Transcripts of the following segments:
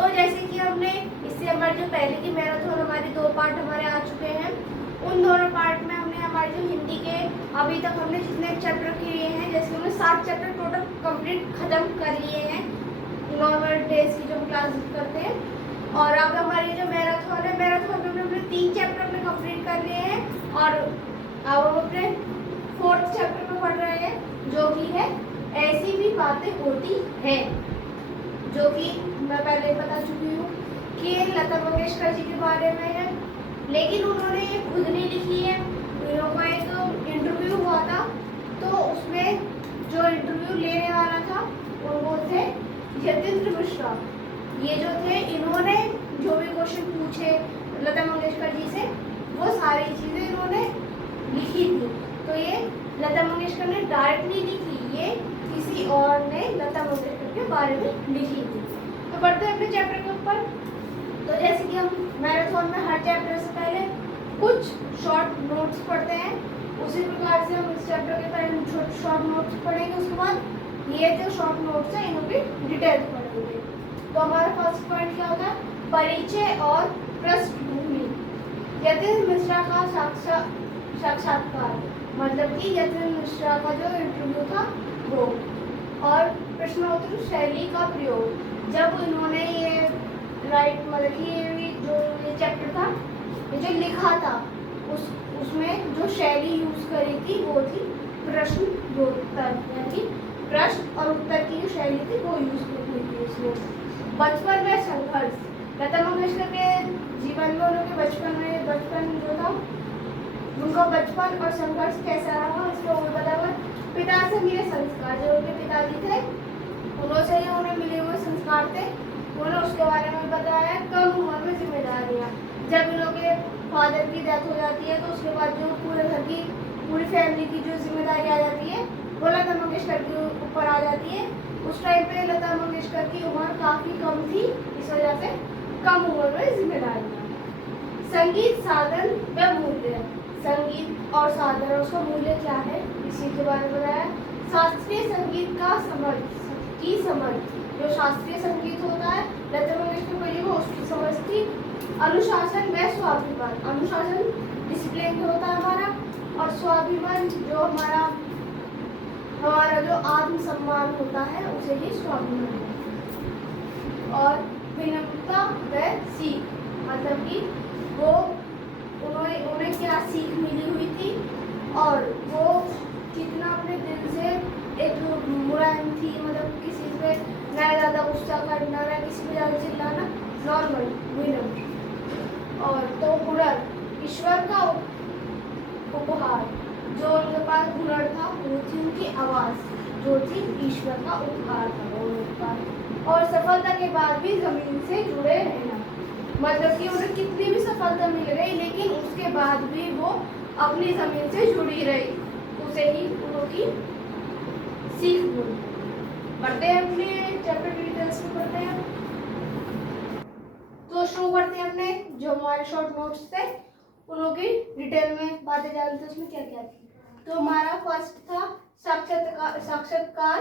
तो जैसे कि हमने इससे हमारी जो पहले की मैराथन हमारी 2 पार्ट हमारे आ चुके हैं, उन दोनों पार्ट में हमने हमारे जो हिंदी के अभी तक हमने जितने चैप्टर किए हैं, जैसे हमने 7 चैप्टर टोटल कंप्लीट खत्म कर लिए हैं नॉर्मल डेज की जो हम क्लास करते हैं। और अब हमारी जो मैराथन है, मैराथन में हमने 3 चैप्टर में कंप्लीट कर लिए हैं और अब हम अपने 4th चैप्टर में पढ़ रहे हैं, जो कि है ऐसी भी बातें होती हैं, जो कि मैं पहले बता चुकी हूँ कि ये लता मंगेशकर जी के बारे में है, लेकिन उन्होंने ये खुद नहीं लिखी है। उन का एक इंटरव्यू हुआ था, तो उसमें जो इंटरव्यू लेने वाला था वो थे यतीन्द्र मिश्रा। ये जो थे, इन्होंने जो भी क्वेश्चन पूछे लता मंगेशकर जी से, वो सारी चीज़ें इन्होंने लिखी थी। तो ये लता मंगेशकर ने डायरेक्ट नहीं लिखी, ये किसी और ने लता मंगेशकर के बारे में लिखी थी। तो बढ़ते हैं अपने चैप्टर के ऊपर। तो जैसे कि हम मैराथन में हर चैप्टर से पहले कुछ शॉर्ट नोट्स पढ़ते हैं, उसी प्रकार से हम इस चैप्टर के पहले छोटे शॉर्ट नोट्स पढ़ेंगे। उसके बाद ये जो शॉर्ट नोट्स हैं इनकी डिटेल्स पढ़ेंगे। तो हमारा फर्स्ट पॉइंट क्या होता है? परिचय और पृष्ठभूमि। यतीन्द्र मिश्रा का साक्षात्कार, मतलब कि यतीन्द्र मिश्रा का जो इंटरव्यू था वो, और प्रश्नोत्तर शैली का प्रयोग। जब उन्होंने ये मतलब कि ये चैप्टर था, ये जो लिखा था, उसमें जो शैली यूज करी थी वो थी प्रश्न उत्तर, यानी प्रश्न और उत्तर की जो शैली थी वो यूज की थी उसमें। बचपन में संघर्ष। लता मंगेशकर के जीवन में उनके बचपन जो था, उनका बचपन और संघर्ष कैसा रहा इसको वो बताया। पिता से मिले संस्कार, जो उनके पिताजी थे उनसे ही उन्हें मिले हुए संस्कार थे, उन्होंने उसके बारे में बताया। कम उम्र में जिम्मेदारियाँ, जब इन लोग के फादर की डेथ हो जाती है तो उसके बाद जो पूरे घर की पूरी फैमिली की जो जिम्मेदारी आ जाती है वो लता मंगेशकर के ऊपर आ जाती है। उस टाइम पे लता मंगेशकर की उम्र काफ़ी कम थी, इस वजह से कम उम्र में जिम्मेदारियाँ। संगीत साधन व मूल्य। संगीत और साधन, उसका मूल्य क्या है इसी के बारे में बताया। शास्त्रीय संगीत का समझ, जो शास्त्रीय संगीत होता है लता मंगेशकर को उसकी समझ थी। अनुशासन व स्वाभिमान। अनुशासन डिसिप्लिन होता है हमारा, और स्वाभिमान जो हमारा जो आत्मसम्मान होता है उसे ही स्वाभिमान है। और विनम्रता व सीख, मतलब कि वो उन्हें क्या सीख मिली हुई थी और वो कितना अपने दिल से एक मुलायम थी, मतलब किसी पे ना ज़्यादा गुस्सा करना, ना किसी पे ज़्यादा चिल्लाना, नॉर्मल विनम्र। और तो हुनर, ईश्वर का उपहार। जो उनके पास हुनर था वो थी उनकी आवाज़, जो थी ईश्वर का उपहार था उनके पास। और सफलता के बाद भी ज़मीन से जुड़े रहना, मतलब कि उन्हें कितनी भी सफलता मिल गई लेकिन उसके बाद भी वो अपनी ज़मीन से जुड़ी रही, उसे ही उनकी सीख मिली। पढ़ते हैं अपने चैप्टर की डिटेल्स में पढ़ते हैं। तो शुरू करते हैं अपने जो हमारे शॉर्ट नोट्स थे उनकी डिटेल में बातें जानते हैं उसमें क्या क्या थी। तो हमारा फर्स्ट था साक्षात्कार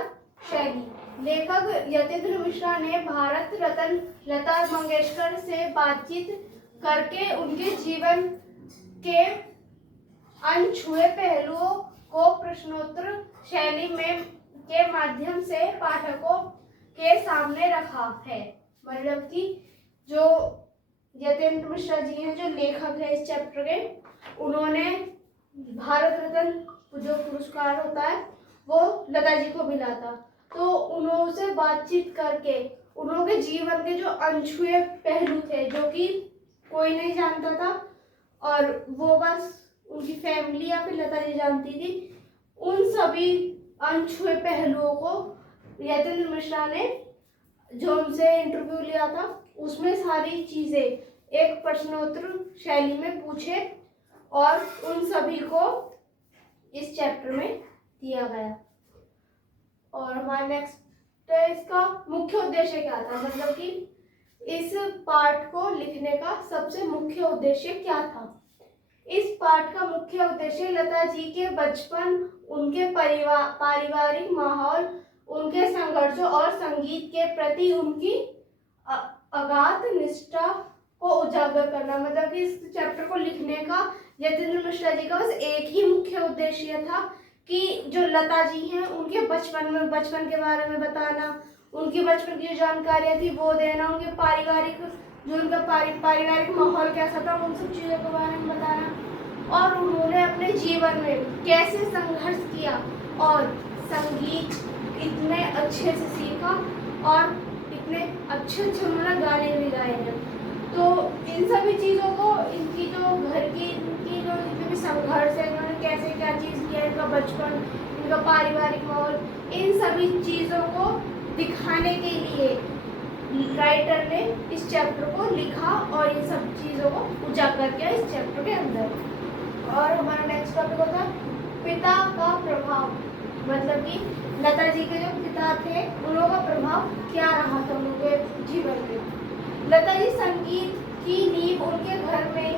शैली। लेखक यतीन्द्र मिश्रा ने भारत रत्न लता मंगेशकर से बातचीत करके उनके जीवन के अनछुए पहलुओं को प्रश्नोत्तर शैली में के माध्यम से पाठकों के सामने रखा है। मतलब कि जो यतीन्द्र मिश्रा जी हैं, जो लेखक है इस चैप्टर के, उन्होंने भारत रत्न जो पुरस्कार होता है वो लता जी को मिला था, तो उन्होंने बातचीत करके उन्होंने जीवन के जो अनछुए पहलू थे जो कि कोई नहीं जानता था और वो बस उनकी फैमिली या फिर लता जी जानती थी, उन सभी अनछुए पहलुओं को यतीन्द्र मिश्रा ने जो उनसे इंटरव्यू लिया था उसमें सारी चीज़ें एक प्रश्नोत्तर शैली में पूछे और उन सभी को इस चैप्टर में दिया गया। और हमारा नेक्स्ट इसका मुख्य उद्देश्य क्या था, मतलब कि इस पाठ को लिखने का सबसे मुख्य उद्देश्य क्या था। इस पाठ का मुख्य उद्देश्य लता जी के बचपन, उनके पारिवारिक माहौल, उनके संघर्षों और संगीत के प्रति उनकी अगाध निष्ठा को उजागर करना। मतलब कि इस चैप्टर को लिखने का यतीन्द्र मिश्रा जी का बस एक ही मुख्य उद्देश्य था कि जो लता जी हैं उनके बचपन के बारे में बताना, उनकी बचपन की जो जानकारियां थी वो देना, उनके पारिवारिक जो उनका पारिवारिक माहौल कैसा था उन सब चीज़ों के बारे में बताना, और उन्होंने अपने जीवन में कैसे संघर्ष किया और संगीत इतने अच्छे से सीखा और इतने अच्छे उन्होंने गाने भी गाए हैं। तो इन सभी चीज़ों को, इनकी जो घर की इनकी जो जितने भी संघर्ष है, इन्होंने कैसे क्या चीज़ किया, इनका बचपन, इनका पारिवारिक माहौल, इन सभी चीज़ों को दिखाने के लिए राइटर ने इस चैप्टर को लिखा और इन सब चीज़ों को उजागर किया इस चैप्टर के अंदर। और हमारा नेक्स्ट टॉपिक होता है पिता का प्रभाव। मतलब कि लता जी के जो पिता थे उन लोगों का प्रभाव क्या रहा था उनके जीवन में। लता जी संगीत की नींव उनके घर में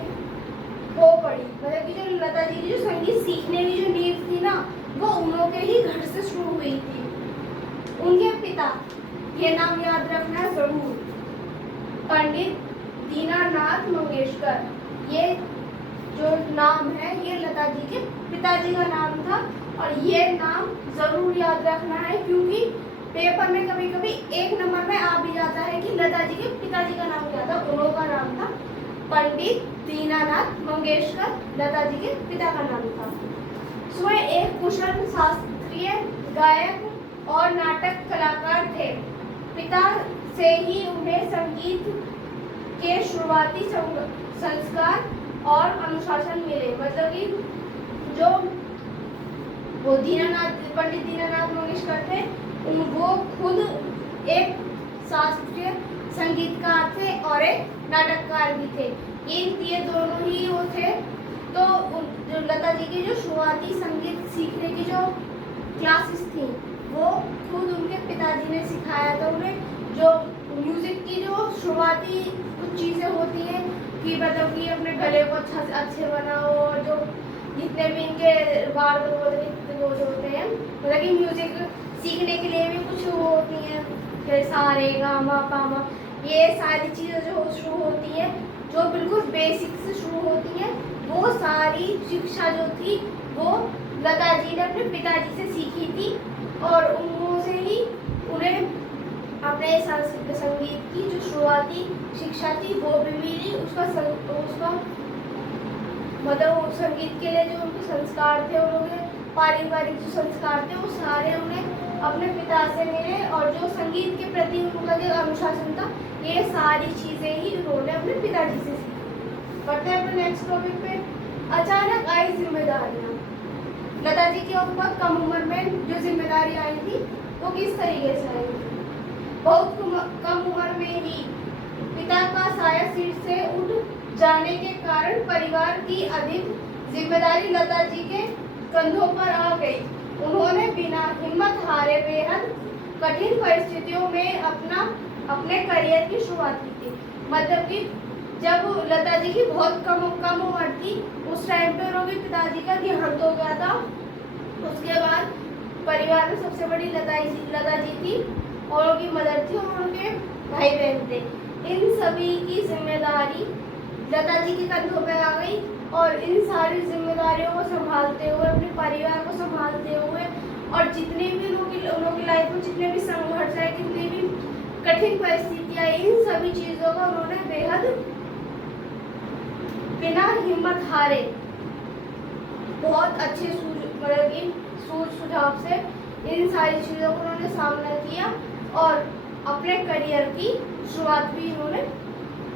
हो पड़ी। मतलब कि जो लता जी की जो संगीत सीखने की जो नींव थी ना, वो उन के ही घर से शुरू हुई थी। उनके पिता, ये नाम याद रखना जरूर, पंडित दीनानाथ मंगेशकर, ये जो नाम है ये लता जी के पिताजी का नाम था। और ये नाम जरूर याद रखना है क्योंकि पेपर में कभी कभी एक नंबर में आ भी जाता है कि लता जी के पिताजी का नाम क्या था। उनका नाम था पंडित दीनानाथ मंगेशकर, लता जी के पिता का नाम था। स्वयं एक कुशल शास्त्रीय गायक और नाटक कलाकार थे। पिता से ही उन्हें संगीत के शुरुआती संस्कार और अनुशासन मिले। मतलब कि जो वो पंडित दीनानाथ मंगेशकर थे, वो खुद एक शास्त्रीय संगीतकार थे और एक नाटककार भी थे। ये दोनों ही वो थे। तो जो लता जी की जो शुरुआती संगीत सीखने की जो क्लासेस थी वो खुद उनके पिताजी ने सिखाया था उन्हें। जो म्यूजिक की जो शुरुआती कुछ चीज़ें होती हैं कि मतलब कि अपने गले को अच्छे बनाओ, और जो जितने भी इनके वार्ड होते हैं, मतलब कि म्यूजिक सीखने के लिए भी कुछ वो होती हैं, जैसे सा रे गा मा पा मा, ये सारी चीज़ें जो शुरू होती हैं जो बिल्कुल बेसिक से शुरू होती हैं, वो सारी शिक्षा जो थी वो लता जी ने अपने पिताजी से सीखी थी। और उनसे ही उन्हें अपने संगीत की जो शुरुआती शिक्षा थी वो भी मिली। उसका मतलब संगीत के लिए जो उनके संस्कार थे, उन्होंने पारिवारिक जो संस्कार थे वो सारे उन्हें अपने पिता से मिले। और जो संगीत के प्रति उनका जो अनुशासन था, ये सारी चीज़ें ही उन्होंने अपने पिताजी से सीखी। बढ़ते हैं अपने नेक्स्ट टॉपिक पे। अचानक आई जिम्मेदारियाँ। लता जी की बहुत कम उम्र में जो जिम्मेदारी आई थी वो किस तरीके से आई थी। बहुत कम उम्र में ही पिता का साया सिर से उठ जाने के कारण परिवार की अधिक जिम्मेदारी लता जी के कंधों पर आ गई। उन्होंने बिना हिम्मत हारे बेहद कठिन परिस्थितियों में अपने करियर की शुरुआत की थी। मतलब कि जब लता जी की बहुत कम उम्र थी, उस टाइम पे उनके पिताजी का देहांत हो गया था। उसके बाद परिवार में सबसे बड़ी लता जी थी और उनकी मदर थी और उनके भाई बहन थे। इन सभी की जिम्मेदारी लता जी के कंधों पर आ गई और इन सारी जिम्मेदारियों को संभालते हुए, अपने परिवार को संभालते हुए, और जितने भी उनकी लाइफ में जितने भी संघर्ष है, कितनी भी कठिन परिस्थितियाँ, इन सभी चीज़ों का उन्होंने बेहद बिना हिम्मत हारे बहुत अच्छे सूझ सुझाव से इन सारी चीज़ों को उन्होंने सामना किया और अपने करियर की शुरुआत भी इन्होंने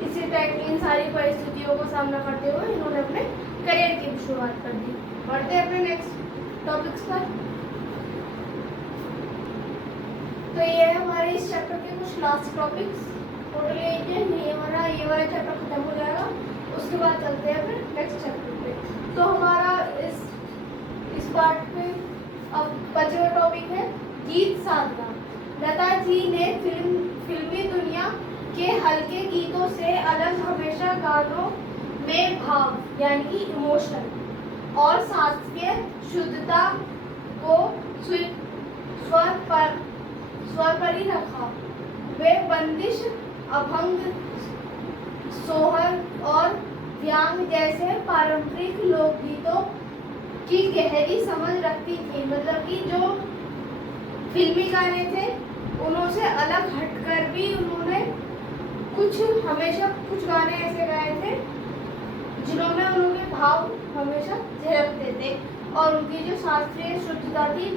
इसी टाइप की इन सारी परिस्थितियों का सामना करते हुए इन्होंने अपने करियर की भी शुरुआत कर दी। बढ़ते हैं अपने नेक्स्ट टॉपिक्स पर। तो ये है हमारे इस चैप्टर के कुछ लास्ट टॉपिक्स। टोटल ये वाला चैप्टर खत्म हो जाएगा, उसके बाद चलते हैं फिर नेक्स्ट चैप्टर पे। तो हमारा इस पार्ट में अब बचा टॉपिक है गीत साधना। लता जी ने फिल्मी दुनिया के हल्के गीतों से अलग हमेशा गानों में भाव यानी कि इमोशन और शास्त्रीय शुद्धता को स्वर पर ही रखा। वे बंदिश अभंग, सोहर और व्यंग जैसे पारंपरिक लोकगीतों की गहरी समझ रखती थी। मतलब कि जो फिल्मी गाने थे उनसे अलग हटकर भी उन्होंने हमेशा कुछ गाने ऐसे गाए थे जिन्होंने उनके भाव हमेशा झलकते थे। और उनकी जो शास्त्रीय शुद्धता थी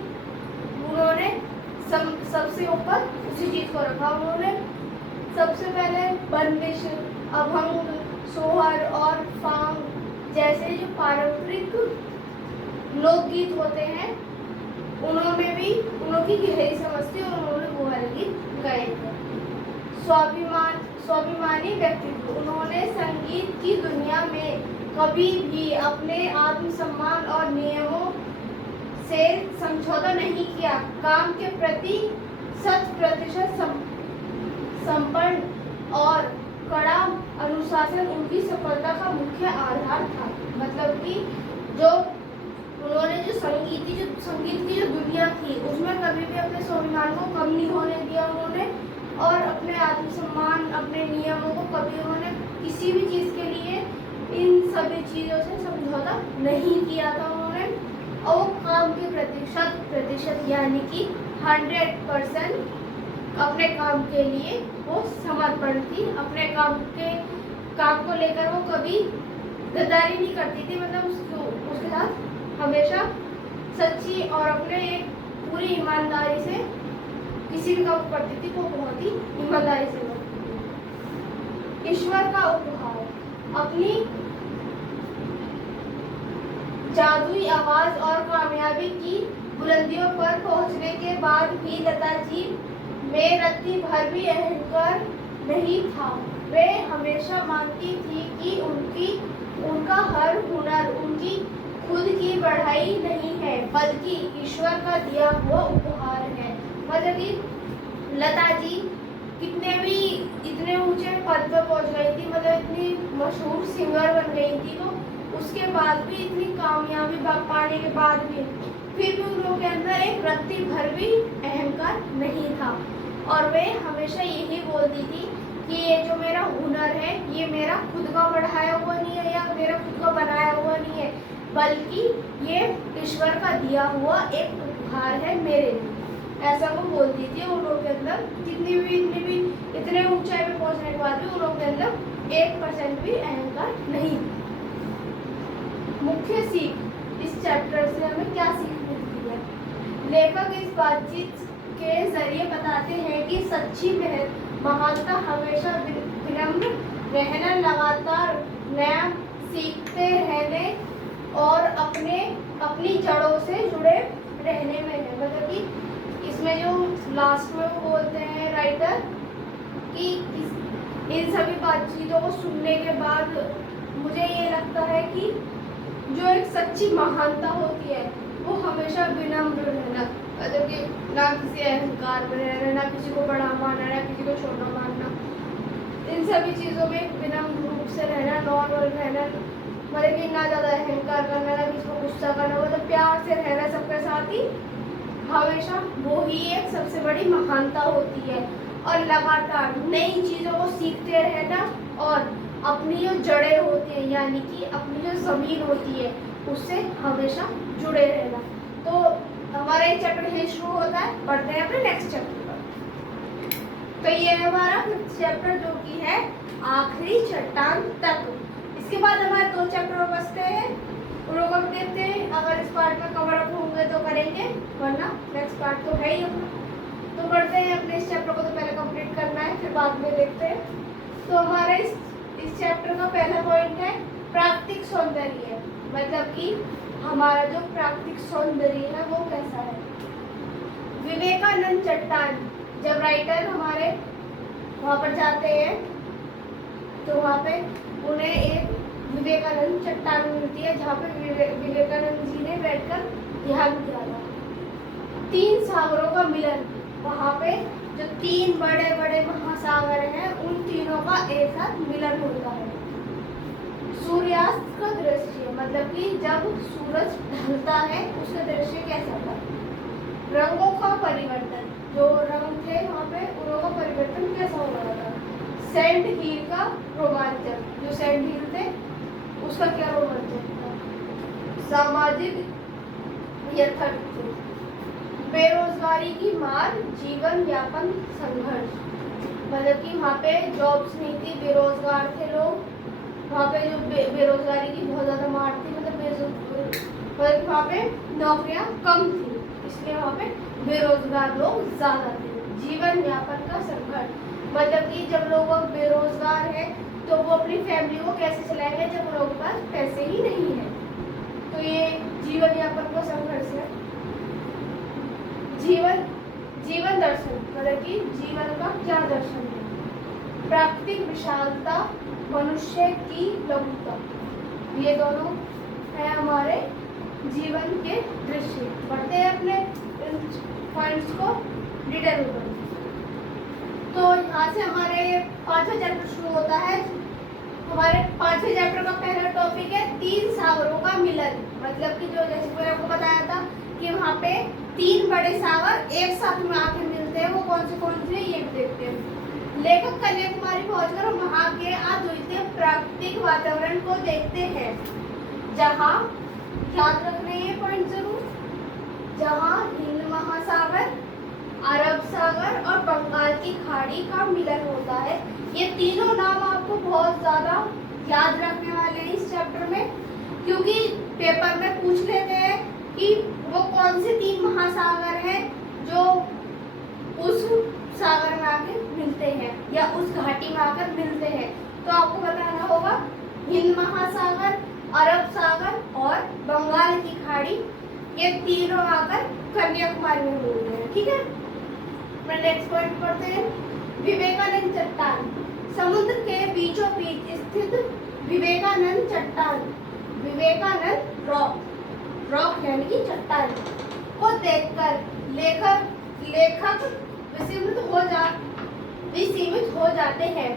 उन्होंने सबसे ऊपर उसी चीज को रखा। उन्होंने सबसे पहले बंदिश, अभंग, सोहर और फाग जैसे जो पारंपरिक लोकगीत होते हैं उन्होंने भी उनकी गहरी समझ थी और उन्होंने वो वाले गीत गाए थे। स्वाभिमानी व्यक्तित्व, उन्होंने संगीत की दुनिया में कभी भी अपने आत्मसम्मान और नियमों से समझौता नहीं किया। काम के प्रति 100% संपन्न और कड़ा अनुशासन उनकी सफलता का मुख्य आधार था। मतलब कि जो उन्होंने जो संगीत की जो दुनिया थी उसमें कभी भी अपने स्वाभिमान को कम नहीं होने दिया उन्होंने, और अपने आत्मसम्मान, अपने नियमों को कभी उन्होंने किसी भी चीज़ के लिए इन सभी चीज़ों से समझौता नहीं किया था उन्होंने। और काम के प्रति 100% यानी कि 100% अपने काम के लिए वो समर्पण थी। अपने काम को लेकर वो कभी गद्दारी नहीं करती थी। मतलब उसके साथ हमेशा सच्ची और अपने एक पूरी ईमानदारी से किसी भी काम करती थी वो बहुत ही ईमानदारी से करती थी। ईश्वर का उपहार, अपनी जादुई आवाज और कामयाबी की बुलंदियों पर पहुंचने के बाद भी लता जी में रत्ती भर भी अहंकार नहीं था। वे हमेशा मानती थी कि उनका हर हुनर उनकी खुद की बढ़ाई नहीं है बल्कि ईश्वर का दिया हुआ उपहार है। मतलब कि लता जी इतने ऊंचे पद पर पहुंच गई थी, मतलब इतनी मशहूर सिंगर बन गई थी वो, उसके बाद भी इतनी कामयाबी पाने के बाद भी फिर भी उन लोगों के अंदर एक रत्ती भर भी अहंकार नहीं था। और वे हमेशा यही बोलती थी कि ये जो मेरा हुनर है ये मेरा खुद का बढ़ाया हुआ नहीं है या मेरा खुद का बनाया हुआ नहीं है, बल्कि ये ईश्वर का दिया हुआ एक उपहार है मेरे लिए। ऐसा वो बोलती थी। उन लोगों के अंदर इतने ऊंचाई पे पहुंचने के बाद भी उन लोगों के अंदर 1% भी अहंकार नहीं। मुख्य सीख, इस चैप्टर से हमें क्या सीख मिलती है? लेखक इस बातचीत के जरिए बताते हैं कि सच्ची महानता हमेशा विनम्र रहना, लगातार नया सीखते रहने और अपनी जड़ों से जुड़े रहने में है। मतलब कि इसमें जो लास्ट में वो बोलते हैं राइटर कि इन सभी बातचीतों को सुनने के बाद मुझे ये लगता है कि जो एक सच्ची महानता होती है वो हमेशा विनम्र रहना, मतलब कि ना किसी अहंकार में रहना, ना किसी को बड़ा मानना, ना किसी को छोटा मानना, इन सभी चीज़ों में विनम्र रूप से रहना, नॉर्मल रहना, मतलब कि ना ज़्यादा अहंकार करना, ना किसी को गुस्सा करना, मतलब प्यार से रहना सबके साथ ही हमेशा वो ही एक सबसे बड़ी महानता होती है। और लगातार नई चीज़ों को सीखते रहना और अपनी जो जड़ें होती हैं यानी कि अपनी जो ज़मीन होती है उससे हमेशा जुड़े रहना। तो हमारा एक चैप्टर यही शुरू होता है, पढ़ते हैं अपने नेक्स्ट चैप्टर पर। तो ये हमारा चैप्टर जो कि है आखिरी चट्टान तक। इसके बाद हमारे 2 चैप्टर बचते हैं, उन लोगों को देखते हैं। अगर इस पार्ट में कवर अप होंगे तो करेंगे, वरना नेक्स्ट पार्ट तो है ही अपना। तो पढ़ते हैं अपने इस चैप्टर को, तो पहले कंप्लीट करना है फिर बाद में देखते हैं। तो हमारे इस चैप्टर का पहला पॉइंट है प्राकृतिक सौंदर्य। मतलब कि हमारा जो प्राकृतिक सौंदर्य है वो कैसा है। विवेकानंद चट्टान, जब राइटर हमारे वहाँ पर जाते हैं तो वहाँ पे उन्हें एक विवेकानंद चट्टान मिलती है जहाँ पे विवेकानंद जी ने बैठकर ध्यान किया था। 3 सागरों का मिलन, वहाँ पे जो 3 बड़े बड़े महासागर हैं उन तीनों का एक साथ मिलन होता है। सूर्यास्त का दृश्य, मतलब कि जब सूरज ढलता है उसका दृश्य कैसा था। रंगों का परिवर्तन, जो रंग थे वहाँ पे उनका परिवर्तन कैसा हो रहा था। सेंट हील का रोमांचक, जो सेंट हील थे उसका क्या रोमांचक था? सामाजिक यथार्थ, बेरोजगारी की मार, जीवन यापन संघर्ष। मतलब कि वहाँ पे जॉब्स नहीं थी, बेरोजगार थे लोग, वहाँ पे जो बेरोजगारी की बहुत ज़्यादा मार थी, मतलब वहाँ पे नौकरियाँ कम थी, इसलिए वहाँ पे बेरोजगार लोग ज़्यादा थे। जीवन यापन का संघर्ष, मतलब कि जब लोग बेरोजगार हैं तो वो अपनी फैमिली को कैसे चलाएंगे जब उन लोगों के पास पैसे ही नहीं है, तो ये जीवन यापन का संघर्ष है। जीवन दर्शन, मतलब कि जीवन का क्या दर्शन है? प्राकृतिक विशालता, मनुष्य की लघुता, ये दोनों है हमारे जीवन के दृश्य। पढ़ते हैं अपने पॉइंट्स को डिटेल में। तो यहाँ से हमारे 5वां चैप्टर शुरू होता है। हमारे 5वें चैप्टर का पहला टॉपिक है 3 सागरों का मिलन। मतलब कि जो जैसे मैंने आपको बताया था कि वहाँ पे 3 बड़े सागर एक साथ में आके मिलते हैं, वो कौन से ये भी देखते हैं। लेखक कन्याकुमारी पहुंचकर वहाँ के अद्वितीय प्राकृतिक वातावरण को देखते हैं, जहाँ याद रखना ये पॉइंट जरूर, जहाँ हिंद महासागर, अरब सागर और बंगाल की खाड़ी का मिलन होता है। ये तीनों नाम आपको बहुत ज्यादा याद रखने वाले हैं इस चैप्टर में, क्योंकि पेपर में पूछ लेते हैं कि वो कौन से 3 महासागर हैं जो उस सागर में आकर मिलते हैं या उस घाटी में आकर मिलते हैं। तो आपको बताना होगा हिंद महासागर, अरब सागर और बंगाल की खाड़ी, ये तीनों आकर कन्याकुमारी में मिलते हैं। ठीक है, नेक्स्ट पॉइंट पढ़ते हैं। विवेकानंद चट्टान, समुद्र के बीचों बीच स्थित विवेकानंद चट्टान, विवेकानंद रॉक यानी कि चट्टान को देखकर लेखक विस्मित हो जाते हैं।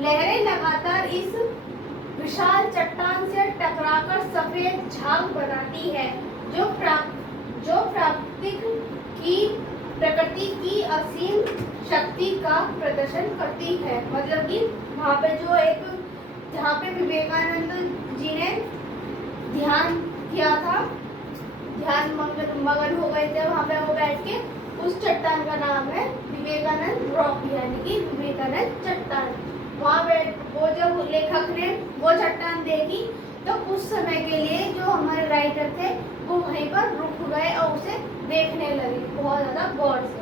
लहरें लगातार इस विशाल चट्टान से टकराकर सफेद झाग बनाती है, जो प्रकृति की असीम शक्ति का प्रदर्शन करती है। मतलब कि वहाँ पे जहाँ पे विवेकानंद जी ने ध्यान किया था, ध्यान मगन हो गए थे, वहाँ पे वो बैठ के, उस चट्टान का नाम है विवेकानंद रॉक यानी कि विवेकानंद चट्टान। वहाँ वो जब लेखक ने वो चट्टान देखी तो उस समय के लिए जो हमारे राइटर थे वो वहीं पर रुक गए और उसे देखने लगे बहुत ज़्यादा गौर से।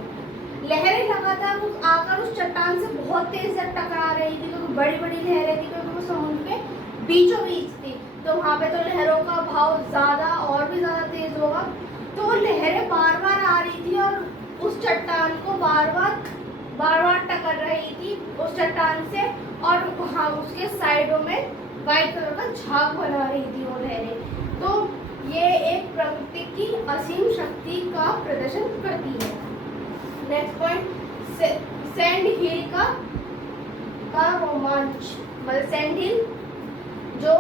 लहरें लगातार आकर उस चट्टान से बहुत तेज से टकरा रही थी, क्योंकि बड़ी बड़ी लहरें थी, क्योंकि वो समुद्र के बीचों बीच थी, तो वहाँ पे तो लहरों का भाव ज़्यादा और भी ज़्यादा तेज होगा। तो वो लहरें बार बार आ रही थी और उस चट्टान को बार बार टकर रही थी उस चट्टान से, और वहाँ उसके साइडों में व्हाइट कलर का झाग बना रही थी वो लहरें। तो ये एक प्रकृति की असीम शक्ति का प्रदर्शन करती है। नेक्स्ट पॉइंट, सैंड हिल का रोमांच। मतलब सैंड हिल जो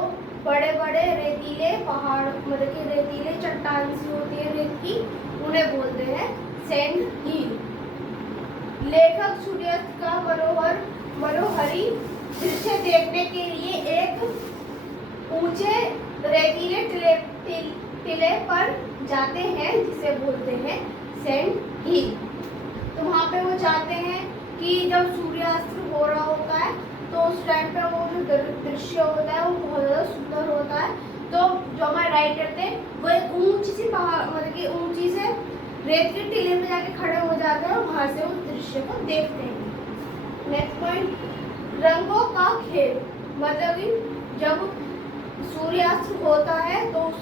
बड़े बड़े रेतीले पहाड़, मतलब कि रेतीले चट्टान सी होती है रेत की, उन्हें बोलते हैं सैंड हिल। लेखक सूर्यास्त का मनोहरी दृश्य देखने के लिए एक ऊंचे रेतीले टीले पर जाते हैं, जिसे बोलते हैं सैंड हिल। तो वहाँ पे वो चाहते हैं कि जब सूर्यास्त हो रहा होता है तो उस टाइम पे वो जो दृश्य होता है वो बहुत ज़्यादा सुंदर होता है। तो जो हमारे राइटर थे वो एक ऊंची सी पहाड़, मतलब कि ऊंची से रेत के टीले में जाके खड़े हो जाते हैं और वहाँ से उस दृश्य को देखते हैं। नेक्स्ट पॉइंट, रंगों का खेल। मतलब कि जब सूर्यास्त होता है तो उस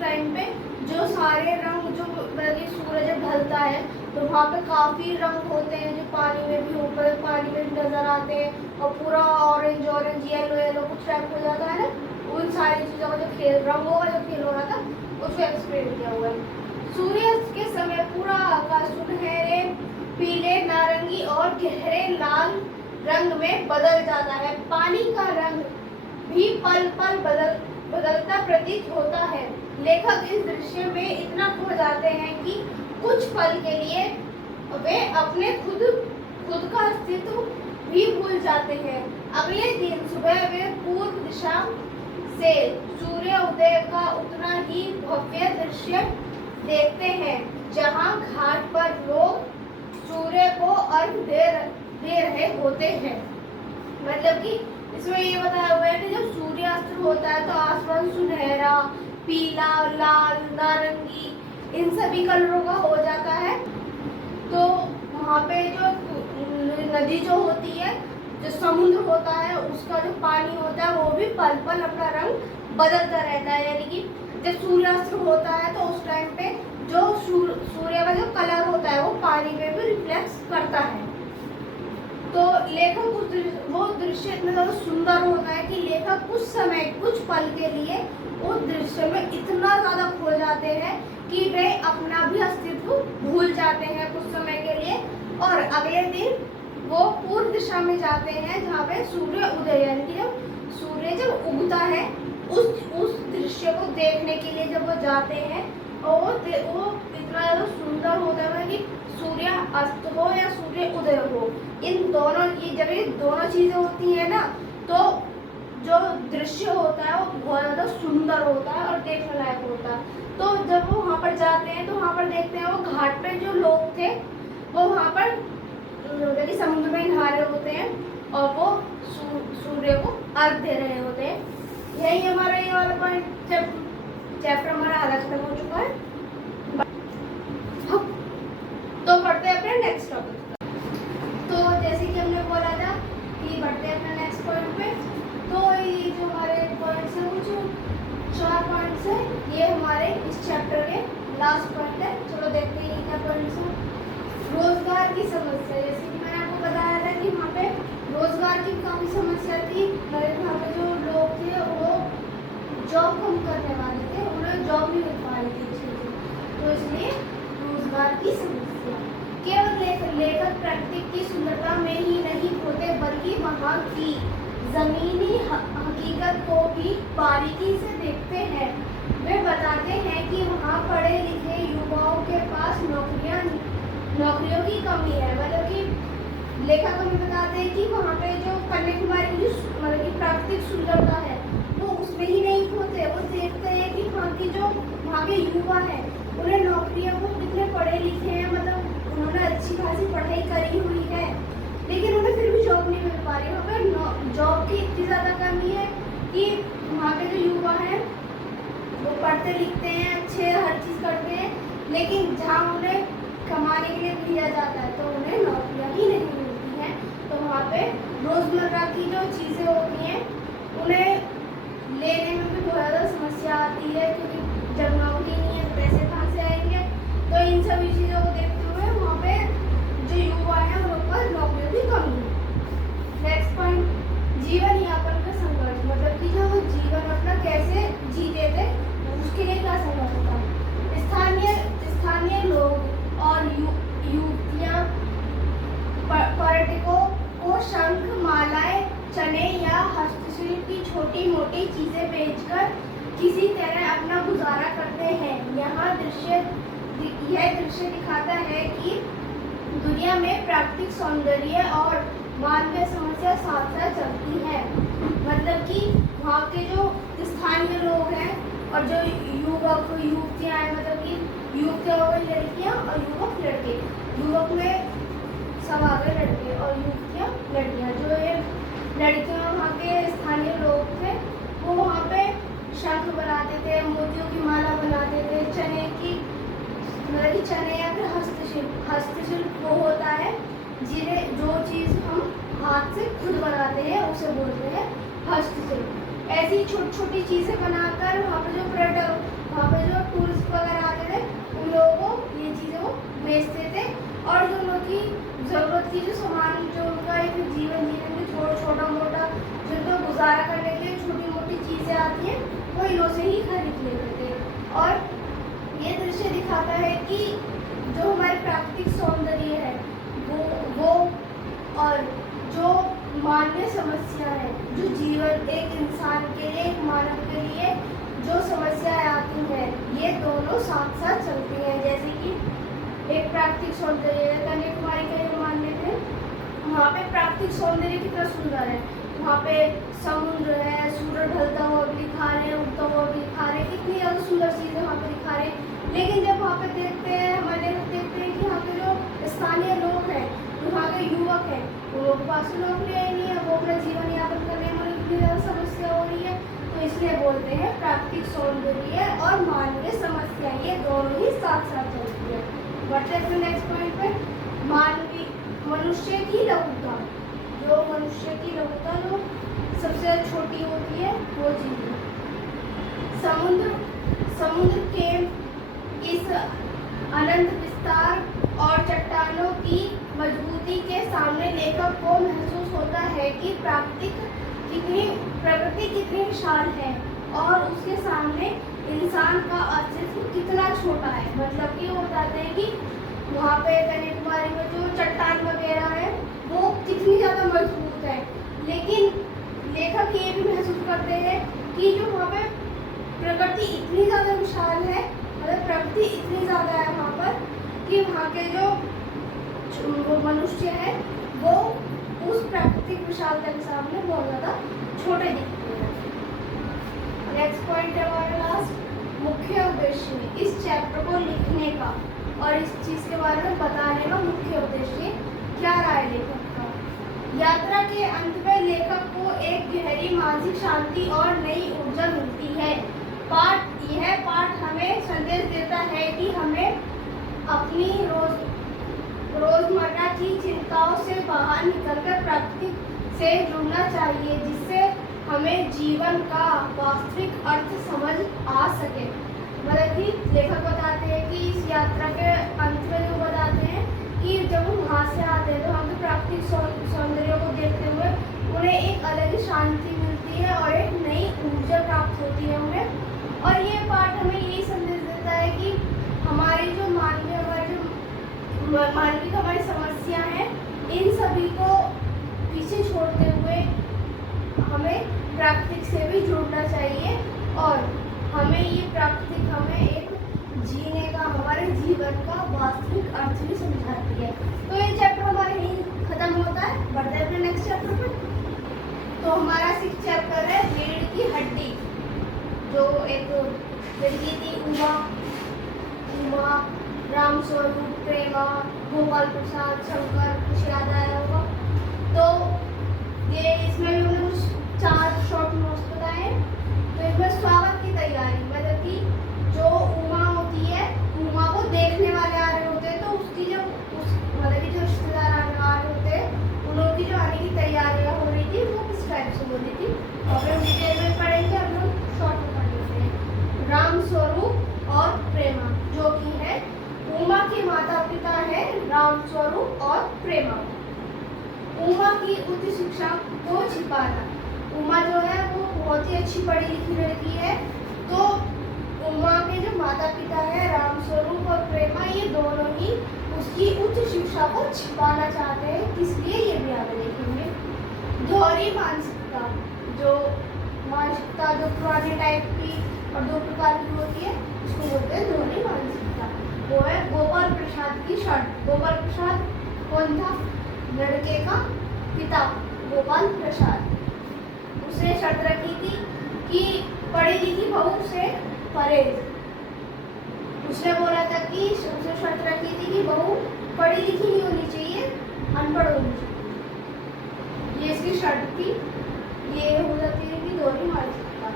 टाइम पे जो सारे रंग, जो मतलब सूरज ढलता है तो वहाँ पे काफ़ी रंग होते हैं जो पानी में भी, ऊपर पानी में भी नज़र आते हैं, और पूरा ऑरेंज येलो कुछ टाइप हो जाता है ना। उन सारी चीज़ों का जो खेल, रंगों का जो खेल हो रहा था उसको एक्सप्लेन किया हुआ है। सूर्यास्त के समय पूरा आकाश सुनहरे, पीले, नारंगी और गहरे लाल रंग में बदल जाता है। पानी का रंग भी पल पल बदलता प्रतीत होता है। लेखक इस दृश्य में इतना खो जाते हैं कि कुछ पल के लिए वे अपने खुद का अस्तित्व भी भूल जाते हैं। अगले दिन सुबह वे पूर्व दिशा से सूर्य उदय का उतना ही भव्य दृश्य देखते हैं, जहां घाट पर लोग सूर्य को अर्घ्य दे रहे होते हैं। मतलब कि इसमें ये बताया हुआ है कि जब सूर्यास्त होता है तो आसमान सुनहरा, पीला, लाल, नारंगी इन सभी कलरों का हो जाता है। तो वहाँ पे जो नदी जो होती है, जो समुद्र होता है, उसका जो पानी होता है वो भी पल पल अपना रंग बदलता रहता है। यानी कि जब सूर्यास्त होता है तो उस टाइम पे जो सूर्य का जो कलर होता है वो पानी में भी रिफ्लेक्ट करता है। तो लेखक वो दृश्य इतना ज़्यादा सुंदर होता है कि लेखक कुछ समय, कुछ पल के लिए उस दृश्य में इतना ज़्यादा खो जाते हैं कि वे अपना भी अस्तित्व भूल जाते हैं कुछ समय के लिए। और अगले दिन वो पूर्व दिशा में जाते हैं, जहाँ पे सूर्य उदय यानी कि जब सूर्य जब उगता है उस दृश्य को देखने के लिए जब वो जाते हैं, और वो इतना ज़्यादा सुंदर होता है कि सूर्य अस्त हो या सूर्य उदय हो, इन दोनों जब ये दोनों चीज़ें होती हैं ना, तो जो दृश्य होता है वो बहुत ज़्यादा सुंदर होता है और देखने लायक होता है। तो जब वो वहाँ पर जाते हैं तो वहाँ पर देखते हैं वो घाट पर जो लोग थे वो वहाँ पर समुद्र में नहा रहे होते हैं और वो सूर्य को अर्घ दे रहे होते हैं। यही हमारा ये वाला पॉइंट चैप्टर हमारा आधा खत्म हो चुका है। तो बढ़ते हैं अपने नेक्स्ट टॉपिक। तो जैसे कि हमने बोला था कि बढ़ते हैं अपने नेक्स्ट पॉइंट पे। तो ये जो हमारे पॉइंट्स हैं कुछ 4 पॉइंट्स हैं, ये हमारे इस चैप्टर के लास्ट पॉइंट है। चलो देखते हैं ये क्या पॉइंट्स हैं। रोजगार की समस्या, जैसे कि मैंने आपको बताया था कि वहाँ पे रोजगार की काफ़ी समस्या थी। वहाँ पे जो लोग थे वो जॉब कम करने वाले थे, उन्हें जॉब नहीं मिल पा रही थी अच्छे से, तो इसलिए रोजगार की समस्या। केवल लेखक प्रकृति की सुंदरता में ही नहीं होते, बल्कि वहाँ की जमीनी हकीकत को भी बारीकी से देखते हैं। वे बताते हैं कि वहाँ पढ़े लिखे युवाओं के पास नौकरियों की कमी है। मतलब कि लेखक हमें बताते हैं कि वहाँ पे जो कन्याकुमारी की मतलब कि प्राकृतिक सुंदरता है वो उसमें ही नहीं होते। वो देखते हैं कि वहाँ के युवा है, उन्हें नौकरियाँ, वो कितने पढ़े लिखे हैं, मतलब उन्होंने अच्छी खासी पढ़ाई करी हुई है, लेकिन उन्हें फिर भी जॉब नहीं मिल पा रही। वहाँ पर जॉब की इतनी ज़्यादा कमी है कि वहाँ के जो युवा हैं वो पढ़ते लिखते हैं, अच्छे हर चीज़ करते हैं, लेकिन जहाँ उन्हें कमाने के लिए भेजा जाता है तो उन्हें नौकरियाँ ही नहीं मिलती हैं। तो वहाँ पे रोज़मर्रा की जो चीज़ें होती हैं उन्हें लेने में भी बहुत ज़्यादा समस्या आती है, क्योंकि जब नौकरी नहीं है तो पैसे कहाँ से आएंगे। तो इन सभी चीज़ों को देखते हुए वहाँ पे जो युवा है उन पर नौकरियों की कमी है। नेक्स्ट पॉइंट, जीवन यापन का संघर्ष, मतलब कि जो जीवन अपना कैसे जीते थे उसके लिए क्या संघर्ष होता है। स्थानीय लोग और युवतियाँ पर्यटकों को शंख, मालाएं, चने या हस्तशिल्प की छोटी मोटी चीज़ें बेचकर किसी तरह अपना गुजारा करते हैं। यह दृश्य दिखाता है कि दुनिया में प्राकृतिक सौंदर्य और मानवीय समस्या साथ साथ चलती है। मतलब कि वहाँ के जो स्थानीय लोग हैं और जो युवक युवतियाँ हैं, मतलब कि युवतियाँ हो गई लड़कियाँ और युवक लड़के, युवक में सब आ गए लड़के और युवतियाँ लड़कियाँ। जो ये लड़कियाँ वहाँ के स्थानीय लोग थे वो वहाँ पे शंख बनाते थे, मोतियों की माला बनाते थे, चने की मतलब कि चने या फिर हस्तशिल्प वो होता है जो चीज़ हम हाथ से खुद बनाते हैं उसे बोलते हैं हस्तशिल्प। ऐसी छोटी छोटी चीज़ें बनाकर वहाँ पे जो पर्यटक, वहाँ पे जो टूरिस्ट वगैरह आते थे उन लोगों को ये चीज़ें वो बेचते थे। और जो लोग की ज़रूरत की जो सामान, जो उनका एक जीवन जीने में छोटा मोटा जिनको गुजारा करने के लिए छोटी मोटी चीज़ें आती हैं वो इन्हों से ही खरीद लेते थे। और ये दृश्य दिखाता है कि जो हमारे प्राकृतिक सौंदर्य है वो और जो मानवीय समस्या है, जो जीवन एक इंसान के लिए, एक मानव के लिए जो समस्याएं आती हैं, ये दोनों साथ साथ चलती हैं। जैसे कि एक प्राकृतिक सौंदर्य, कन्याकुमारी का जो मान्य थे वहाँ पे प्राकृतिक सौंदर्य कितना सुंदर है। वहाँ पे समुद्र है, सूरज ढलता हुआ भी दिखा रहे हैं, उगता हुआ भी दिखा रहे हैं, कितनी ज़्यादा सुंदर चीज़ें वहाँ पे दिखा रहे हैं। लेकिन जब वहाँ पे देखते हैं, हमारे देखते हैं कि वहाँ पे जो स्थानीय लोग हैं, जो वहाँ के युवक हैं, उन लोगों के पास नौकरियाँ ही नहीं है, वो अपना जीवन यापन करने में इतनी ज़्यादा समस्या हो रही है। तो इसलिए बोलते हैं प्राकृतिक सौंदर्य और मानवीय समस्या, ये दोनों ही साथ साथ चलती है। बढ़ते हैं नेक्स्ट पॉइंट पे, मानवीय मनुष्य की लघुता। जो मनुष्य की लघुता जो सबसे छोटी होती है वो चीज है। समुद्र के इस अनंत विस्तार और चट्टानों की मजबूती के सामने लेखक को महसूस होता है कि प्रकृति कितनी विशाल है और उसके सामने इंसान का अस्तित्व कितना छोटा है। मतलब कि वो बताते हैं कि वहाँ पे कन्याकुमारी में जो चट्टान वगैरह है वो कितनी ज़्यादा मजबूत है, लेकिन लेखक ये भी महसूस करते हैं कि जो वहाँ पे प्रकृति इतनी ज़्यादा विशाल है, मतलब प्रकृति इतनी ज़्यादा है वहाँ पर कि वहाँ के जो मनुष्य है वो उस प्राकृतिक विशालता के सामने बहुत ज़्यादा छोटे दिखते हैं। नेक्स्ट पॉइंट है हमारा लास्ट, मुख्य उद्देश्य। इस चैप्टर को लिखने का और इस चीज़ के बारे में बताने का मुख्य उद्देश्य क्या रहा है लेखक का। यात्रा के अंत में लेखक को एक गहरी मानसिक शांति और नई ऊर्जा मिलती है। यह पाठ हमें संदेश देता है कि हमें अपनी रोजमर्रा की चिंताओं से बाहर निकलकर प्रकृति से जुड़ना चाहिए, जिससे हमें जीवन का वास्तविक अर्थ समझ आ सके। मतलब कि लेखक बताते हैं कि इस यात्रा के अंत में जो बताते हैं कि जब हम वहाँ से आते हैं तो हम तो प्राकृतिक सौंदर्य को देखते हुए उन्हें एक अलग ही शांति मिलती है और एक नई ऊर्जा प्राप्त होती है उन्हें। और ये पाठ हमें यही संदेश देता है कि हमारी जो मानवीय हमारी समस्या है, इन सभी को पीछे छोड़ते हुए हमें प्राकृतिक से भी जुड़ना चाहिए और हमें ये प्राकृतिक हमें एक जीने का, हमारे जीवन का वास्तविक अर्थ भी समझाती है। तो ये चैप्टर हमारा यही खत्म होता है। बढ़ते हैं नेक्स्ट चैप्टर पे। तो हमारा 6 चैप्टर है रीढ़ की हड्डी। जो एक लड़की थी उमा, राम स्वरूप, प्रेमा, गोपाल प्रसाद, शंकर, कुछ याद आया होगा। तो ये इसमें भी हमने कुछ 4 शॉर्ट नोट्स बताए। तो इसमें स्वागत की तैयारी, मतलब कि जो उमा होती है, उमा को देखने वाले आ रहे होते हैं, तो उसकी जब मतलब कि जो रिश्तेदार आ रहे होते हैं, उन लोगों की जो आने की तैयारियां हो रही थी वो किस टाइप से हो रही थी और हम डिटेल में पढ़ेंगे। हम लोग शॉर्ट में पढ़ लेते हैं। राम स्वरूप और प्रेमा, जो कि है उमा के माता पिता है राम स्वरूप और प्रेमा। उमा की उच्च शिक्षा को छिपाना। उमा जो है वो बहुत ही अच्छी पढ़ी लिखी लड़की है, तो उमा के जो माता पिता है राम स्वरूप और प्रेमा, ये दोनों ही उसकी उच्च शिक्षा को छिपाना चाहते हैं। किस लिए, ये भी आगे देखेंगे। दोहरी मानसिकता, जो मानसिकता जो पुराने टाइप की और 2 प्रकार की होती है, उसको बोलते हैं दोहरी मानसिकता। वो है गोपाल प्रसाद की शर्त। गोपाल प्रसाद कौन था, लड़के का पिता गोपाल प्रसाद। उसने शर्त रखी थी कि पढ़ी लिखी बहू से परहेज। उसने बोला था कि उसने शर्त रखी थी कि बहू पढ़ी लिखी नहीं होनी चाहिए, अनपढ़ होनी चाहिए। ये इसकी शर्त थी। ये हो जाती है कि दोहरी मानसिकता।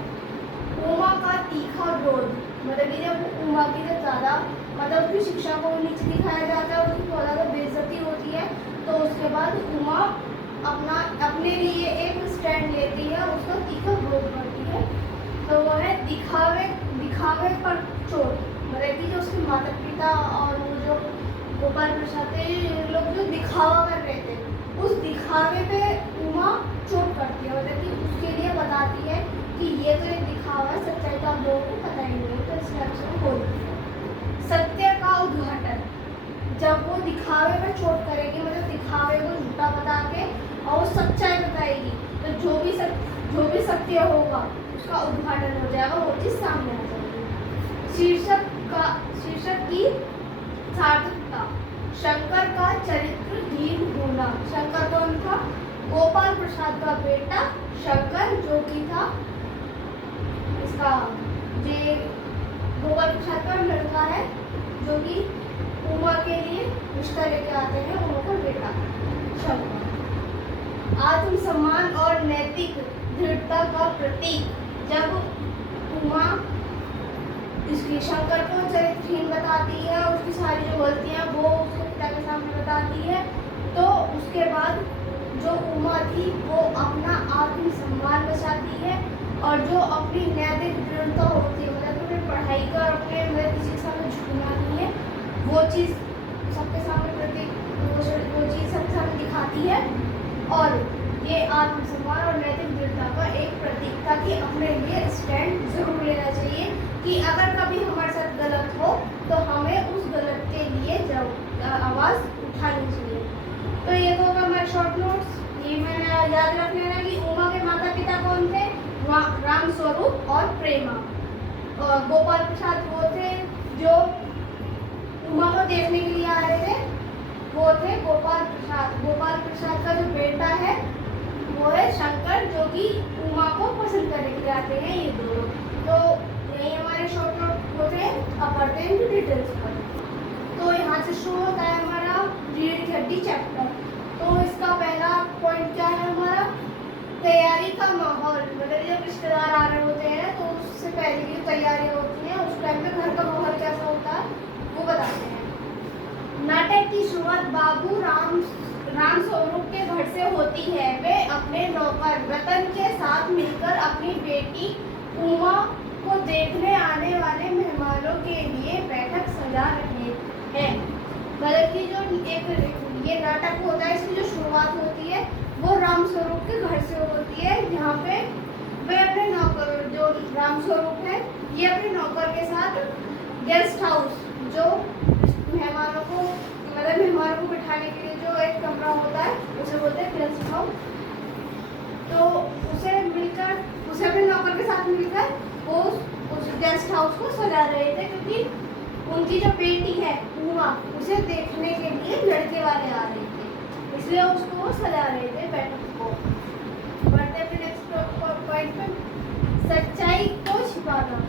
उमा का तीखा विरोध, मतलब कि जब उमा की जब ज़्यादा मतलब उसकी शिक्षा को नीचे दिखाया जाता है, उसकी बहुत ज़्यादा बेइज्जती होती है, तो उसके बाद उमा अपने लिए एक स्टैंड लेती है, उसका तीखा विरोध करती है। तो वो है दिखावे पर चोट, मतलब कि जो उसके माता पिता और वो जो गोपाल प्रसाद थे, लोग जो दिखावा कर रहे थे, उस दिखावे पे उमा चोट करती है। मतलब कि उसके लिए बताती है कि ये तो एक दिखावा है, सच्चाई तो आप लोगों को पता ही नहीं है, तो इस टाइप से वो बोलती है। सत्य का उद्घाटन, जब वो दिखावे पे चोट करेगी, मतलब दिखावे को झूठा बता के और सच्चाई बताएगी, तो जो भी सत्य होगा उसका उद्घाटन हो जाएगा, वो चीज सामने आ जाएगी। शीर्षक की सार्थकता। शंकर का चरित्रहीन होना। शंकर कौन था, गोपाल प्रसाद का बेटा शंकर, जो कि था इसका ये गोपाल प्रसाद का लड़का है, जो कि उमा के लिए रिश्ता लेके आते हैं, उमा का बेटा शंकर। आत्मसम्मान और नैतिक दृढ़ता का प्रतीक। जब उमा इसकी शंकर को चरित्रहीन बताती है, उसकी सारी जो गलतियां वो उसके पिता के सामने बताती है, तो उसके बाद जो उमा थी वो अपना आत्मसम्मान बचाती है और जो अपनी नैतिक दृढ़ता होती है, मतलब अपने पढ़ाई का और अपने मतलब किसी के सामने झुकना नहीं है, वो चीज़ सबके सामने वो चीज़ सबके सामने दिखाती है। और ये आत्मसम्मान और नैतिक दृढ़ता का एक प्रतीक था कि अपने लिए स्टैंड जरूर लेना चाहिए कि अगर कभी हमारे साथ गलत हो तो हमें उस गलत के लिए आवाज़ उठानी चाहिए। तो ये तो होगा हमारे शॉर्ट नोट्स। ये मैंने याद रख लेना कि उमा के माता पिता कौन थे, राम स्वरूप और प्रेमा। और गोपाल प्रसाद वो थे जो उमा को देखने के लिए आ रहे थे, वो थे गोपाल प्रसाद। गोपाल प्रसाद का जो बेटा है वो है शंकर, जो कि उमा को पसंद करने के लिए आते हैं, ये दोनों। तो यही हमारे शॉर्ट नोट होते हैं। अब पढ़ते हैं डिटेल्स पर। तो यहाँ से शुरू होता है हमारा रीड की हड्डी चैप्टर। तो इसका पहला पॉइंट क्या है हमारा, तैयारी का माहौल। मतलब जब रिश्तेदार आ रहे होते हैं तो उससे पहले की तैयारी होती है, उस टाइम में घर का माहौल कैसा होता है वो बताते हैं। नाटक की शुरुआत बाबू राम स्वरूप के घर से होती है। वे अपने नौकर रतन के साथ मिलकर अपनी बेटी उमा को देखने आने वाले मेहमानों के लिए बैठक सजा रहे हैं। मतलब कि जो एक ये नाटक होता है, इसकी जो शुरुआत होती है वो राम स्वरूप के घर से होती है, जहाँ पे वे अपने नौकर, जो राम स्वरूप है ये अपने नौकर के साथ गेस्ट हाउस, जो मेहमानों को बिठाने के लिए जो एक कमरा होता है उसे बोलते हैं गेस्ट हाउस। तो उसे अपने नौकर के साथ मिलकर वो उस गेस्ट हाउस को सजा रहे थे, क्योंकि उनकी जो बेटी है उमा, उसे देखने के लिए लड़के वाले आ रहे थे, इसलिए उसको वो सजा रहे थे बैठक को। बढ़ते हैं नेक्स्ट पॉइंट पे, सच्चाई को छिपाना।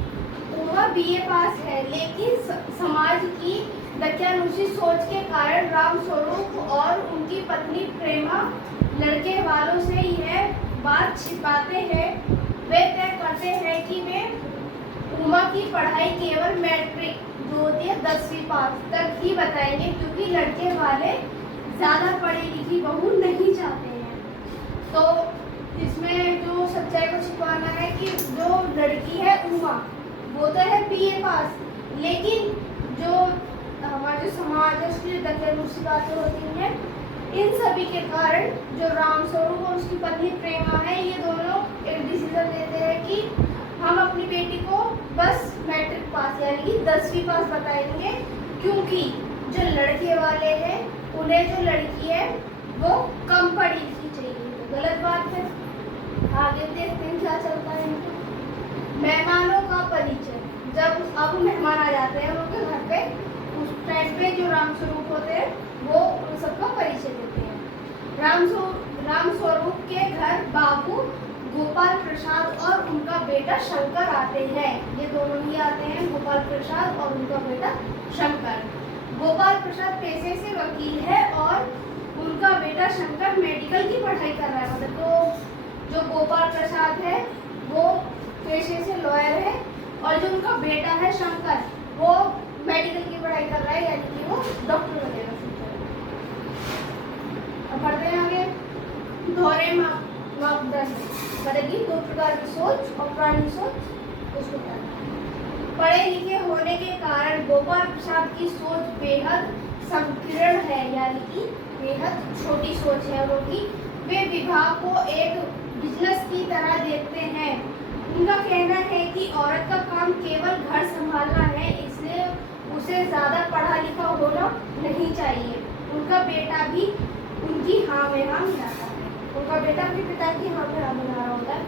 उमा बीए पास है, लेकिन समाज की दकियानुसी सोच के कारण राम स्वरूप और उनकी पत्नी प्रेमा लड़के वालों से यह बात छिपाते हैं। वे तय करते हैं कि वे उमा की पढ़ाई केवल मैट्रिक, जो होती है 10वीं पास तक ही बताएंगे, क्योंकि लड़के वाले ज़्यादा पढ़ी लिखी बहू नहीं चाहते हैं। तो इसमें जो सच्चाई को छिपाना है कि जो लड़की है उमा, वो तो है बीए पास, लेकिन जो हमारा जो समाज है उसकी दकियानुसी बातें होती हैं, इन सभी के कारण जो राम स्वरूप और उसकी पत्नी प्रेमा है, ये दोनों एक डिसीजन लेते हैं कि हम अपनी बेटी को बस मैट्रिक पास यानी कि 10वीं पास बताएंगे, क्योंकि जो लड़के वाले हैं उन्हें जो लड़की है वो कम पढ़ी लिखी चाहिए। तो गलत बात है। आगे देखते हैं क्या चलता है। मेहमानों का परिचय। जब अब मेहमान आ जाते हैं उनके घर पे, उस टाइम पे जो राम स्वरूप होते हैं वो उन सबका परिचय देते हैं। राम स्वरूप के घर बाबू गोपाल प्रसाद और उनका बेटा शंकर आते हैं। ये दोनों ही आते हैं, गोपाल प्रसाद और उनका बेटा शंकर। गोपाल प्रसाद पेशे से वकील है और उनका बेटा शंकर मेडिकल की पढ़ाई कर रहा है। मतलब तो जो गोपाल प्रसाद है वो पेशे से लॉयर है और जो उनका बेटा है शंकर वो मेडिकल की पढ़ाई कर रहा है, यानी कि वो डॉक्टर बनेगा। अब बढ़ते हैं आगे। दोहरे मापदंड, मतलब कि दो प्रकार की सोच और प्राणी सोच, उसको करना है। पढ़े लिखे होने के कारण गोपाल प्रसाद की सोच बेहद संकीर्ण है, यानी कि बेहद छोटी सोच है उनकी। वे विवाह को एक बिजनेस की तरह देखते हैं। उनका कहना है कि औरत का काम केवल घर संभालना है, इसलिए उसे ज़्यादा पढ़ा लिखा होना नहीं चाहिए। उनका बेटा भी उनकी हाँ में हाँ मिलाता है। उनका बेटा अपने पिता की हाँ में हाँ मिला रहा होता है,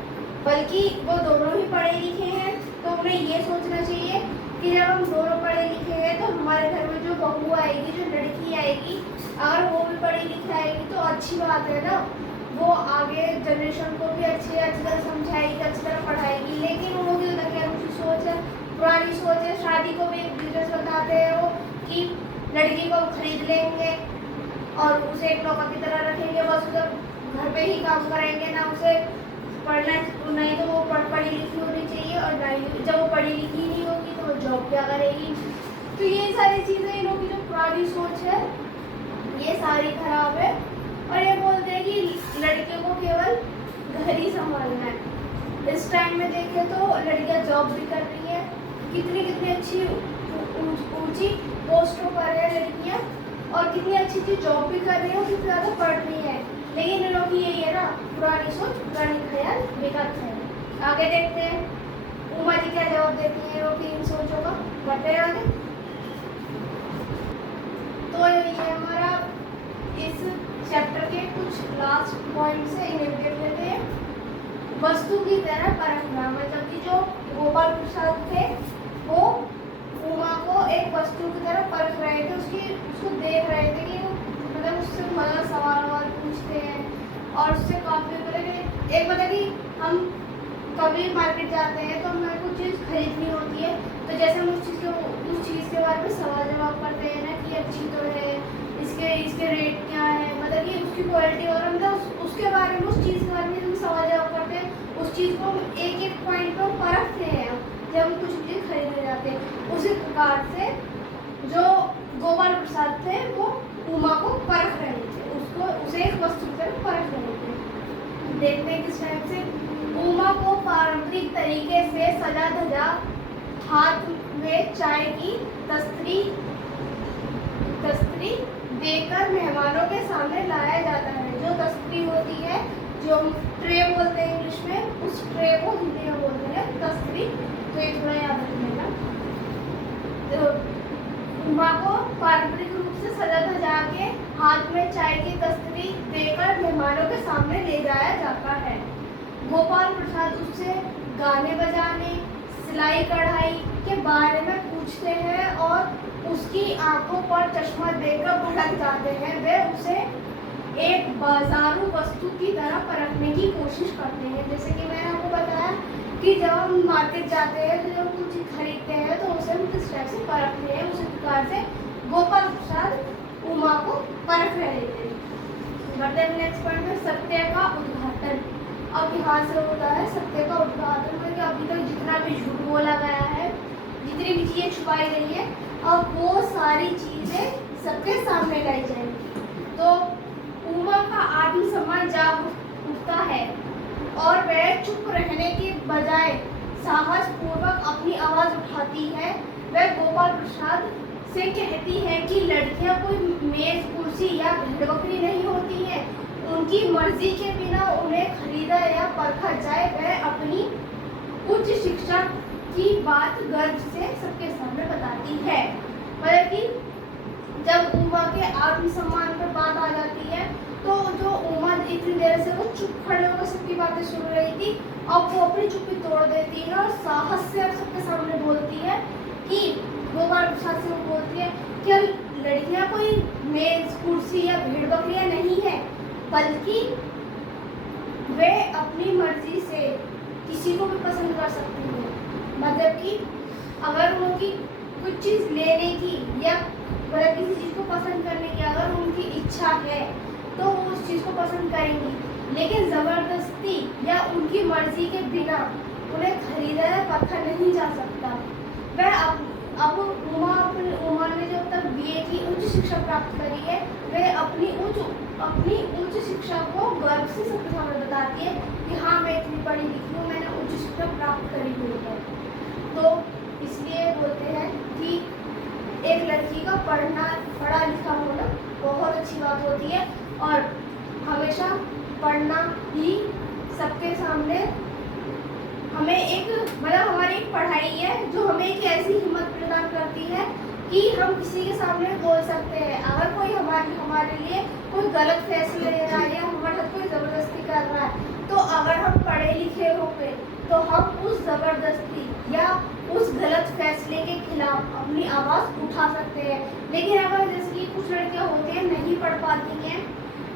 बल्कि वो दोनों ही पढ़े लिखे हैं। तो उन्हें ये सोचना चाहिए कि जब हम दोनों पढ़े लिखे हैं तो हमारे घर में जो बहू आएगी, जो लड़की आएगी, अगर वो भी पढ़ी लिखी आएगी तो अच्छी बात है ना, वो आगे जनरेशन को भी अच्छी तरह समझाएगी, अच्छी तरह पढ़ाएगी। लेकिन उन लोगों की तो क्या उनकी सोच है, पुरानी सोच है, शादी को भी एक बिजनेस बताते हैं वो, कि लड़की को खरीद लेंगे और उसे एक नौकर की तरह रखेंगे, बस उधर घर पे ही काम करेंगे, ना उसे पढ़ना, नहीं तो वो पढ़ी लिखी होनी चाहिए, और नहीं जब वो पढ़ी लिखी नहीं होगी तो वो जॉब क्या करेगी। तो ये सारी चीज़ें इन लोगों की जो पुरानी सोच है ये सारी खराब है। और ये बोलते हैं कि लड़कियों को केवल घर ही संभालना है। इस टाइम में देखें तो लड़कियां जॉब भी कर रही है, कितनी अच्छी ऊंची पोस्टों पर है लड़कियां, और कितनी अच्छी जॉब भी कर रही है और कितनी ज़्यादा पढ़ रही है। लेकिन इन लोगों की यही है ना, पुरानी सोच, पुरानी ख्याल, बेकार है। आगे देखते हैं उमा जी क्या जवाब देती है लोग इन सोचों का। बढ़ते हैं आगे। तो ये हमारा इस चैप्टर के कुछ लास्ट पॉइंट से इन्हें देख लेते हैं। वस्तु की तरह परखना, मतलब कि जो गोपाल प्रसाद थे वो उमा को एक वस्तु की तरह परख रहे थे, उसको देख रहे थे कि मतलब उससे बहुत सवाल पूछते हैं, और उससे काफ़ी मतलब एक मतलब कि हम कभी मार्केट जाते हैं तो हमें कुछ चीज़ खरीदनी होती है, तो जैसे हम उस चीज़ के बारे में सवाल जवाब करते हैं ना, कि अच्छी तो है, इसके रेट क्या है, मतलब कि उसकी क्वालिटी, और मतलब उसके बारे में, उस चीज़ के बारे में हम सवाल जवाब करते हैं, उस चीज़ को हम एक पॉइंट पर परखते हैं जब हम कुछ चीज़ खरीदने जाते हैं। उसी प्रकार से जो गोपाल प्रसाद थे वो उमा को परख रहे थे, उसे एक वस्तु की तरह परख रहे थे। देखते हैं किस टाइम से उमा को पारंपरिक तरीके से सजा धजा, हाथ में चाय की तस्तरी देकर मेहमानों के सामने लाया जाता है। जो तस्तरी होती है, जो हम ट्रे बोलते हैं इंग्लिश में, उस ट्रे को हिंदी में बोलते हैं तस्तरी। तो ये थोड़ा याद रखिएगा। तो उमा को पारंपरिक रूप से सजा धजा के हाथ में चाय की तस्तरी देकर मेहमानों के सामने ले जाया जाता है। गोपाल प्रसाद उससे गाने बजाने, सिलाई कढ़ाई के बारे में पूछते हैं और उसकी आंखों पर चश्मा देकर भड़क जाते हैं। वे उसे एक बाजारू वस्तु की तरह परखने की कोशिश करते हैं। जैसे कि मैंने आपको बताया कि जब हम मार्केट जाते हैं तो जब कुछ खरीदते हैं तो उसे हम किस टाइप से परखते हैं, उसी प्रकार से गोपाल प्रसाद उमा को परख रहे थे। बढ़ते हैं नेक्स्ट पॉइंट में, सत्य का उद्घाटन। अब यहाँ से होता है सत्य का उद्घाटन, मतलब अभी तक जितना भी झूठ बोला गया है, जितनी भी चीज़ें छुपाई गई है, अब वो सारी चीज़ें सबके सामने लाई जाएंगी। तो उमा का आत्मसम्मान जाग उठता है और वह चुप रहने के बजाय साहस पूर्वक अपनी आवाज़ उठाती है। वह गोपाल प्रसाद से कहती है कि लड़कियां कोई मेज कुर्सी या भेड़ बकरी नहीं होती हैं, उनकी मर्जी के बिना उन्हें खरीदा या परखा जाए। वह अपनी उच्च शिक्षा की बात गर्व से सबके सामने बताती है। मतलब कि जब उमा के आत्मसम्मान पर बात आ जाती है तो जो उमा इतनी देर से वो चुप खड़े होकर सबकी बातें सुन रही थी, अब वो अपनी चुप्पी तोड़ देती है और साहस से अब सबके सामने बोलती है कि गोपाल प्रसाद से वो बोलती है कि लड़कियां कोई मेज कुर्सी या भेड़ बकरियां नहीं है, बल्कि वे अपनी मर्जी से किसी को भी पसंद कर सकती हैं। मतलब कि अगर उनकी कुछ चीज़ लेने की या मतलब किसी चीज़ को पसंद करने की अगर उनकी इच्छा है तो वो उस चीज़ को पसंद करेंगी, लेकिन ज़बरदस्ती या उनकी मर्जी के बिना उन्हें खरीदा या परखा नहीं जा सकता। वह अब उमा ने जो तक BA की उच्च शिक्षा प्राप्त करी है, वह अपनी उच्च शिक्षा को गर्व से सबके सामने बताती है कि हाँ, मैं इतनी पढ़ी लिखी हूँ, मैंने उच्च शिक्षा प्राप्त करी हुई है। तो इसलिए बोलते हैं कि एक लड़की का पढ़ा लिखा होना बहुत अच्छी बात होती है, और हमेशा पढ़ना ही सबके सामने हमें एक मतलब हमारी एक पढ़ाई है जो हमें एक ऐसी हिम्मत प्रदान करती है कि हम किसी के सामने बोल सकते हैं। अगर कोई हमारे लिए कोई गलत फैसले ले रहा है या हमारे साथ कोई ज़बरदस्ती कर रहा है, तो अगर हम पढ़े लिखे होंगे तो हम उस ज़बरदस्ती या उस गलत फैसले के खिलाफ अपनी आवाज़ उठा सकते हैं। लेकिन अगर जैसे कि कुछ लड़कियां होती हैं नहीं पढ़ पाती हैं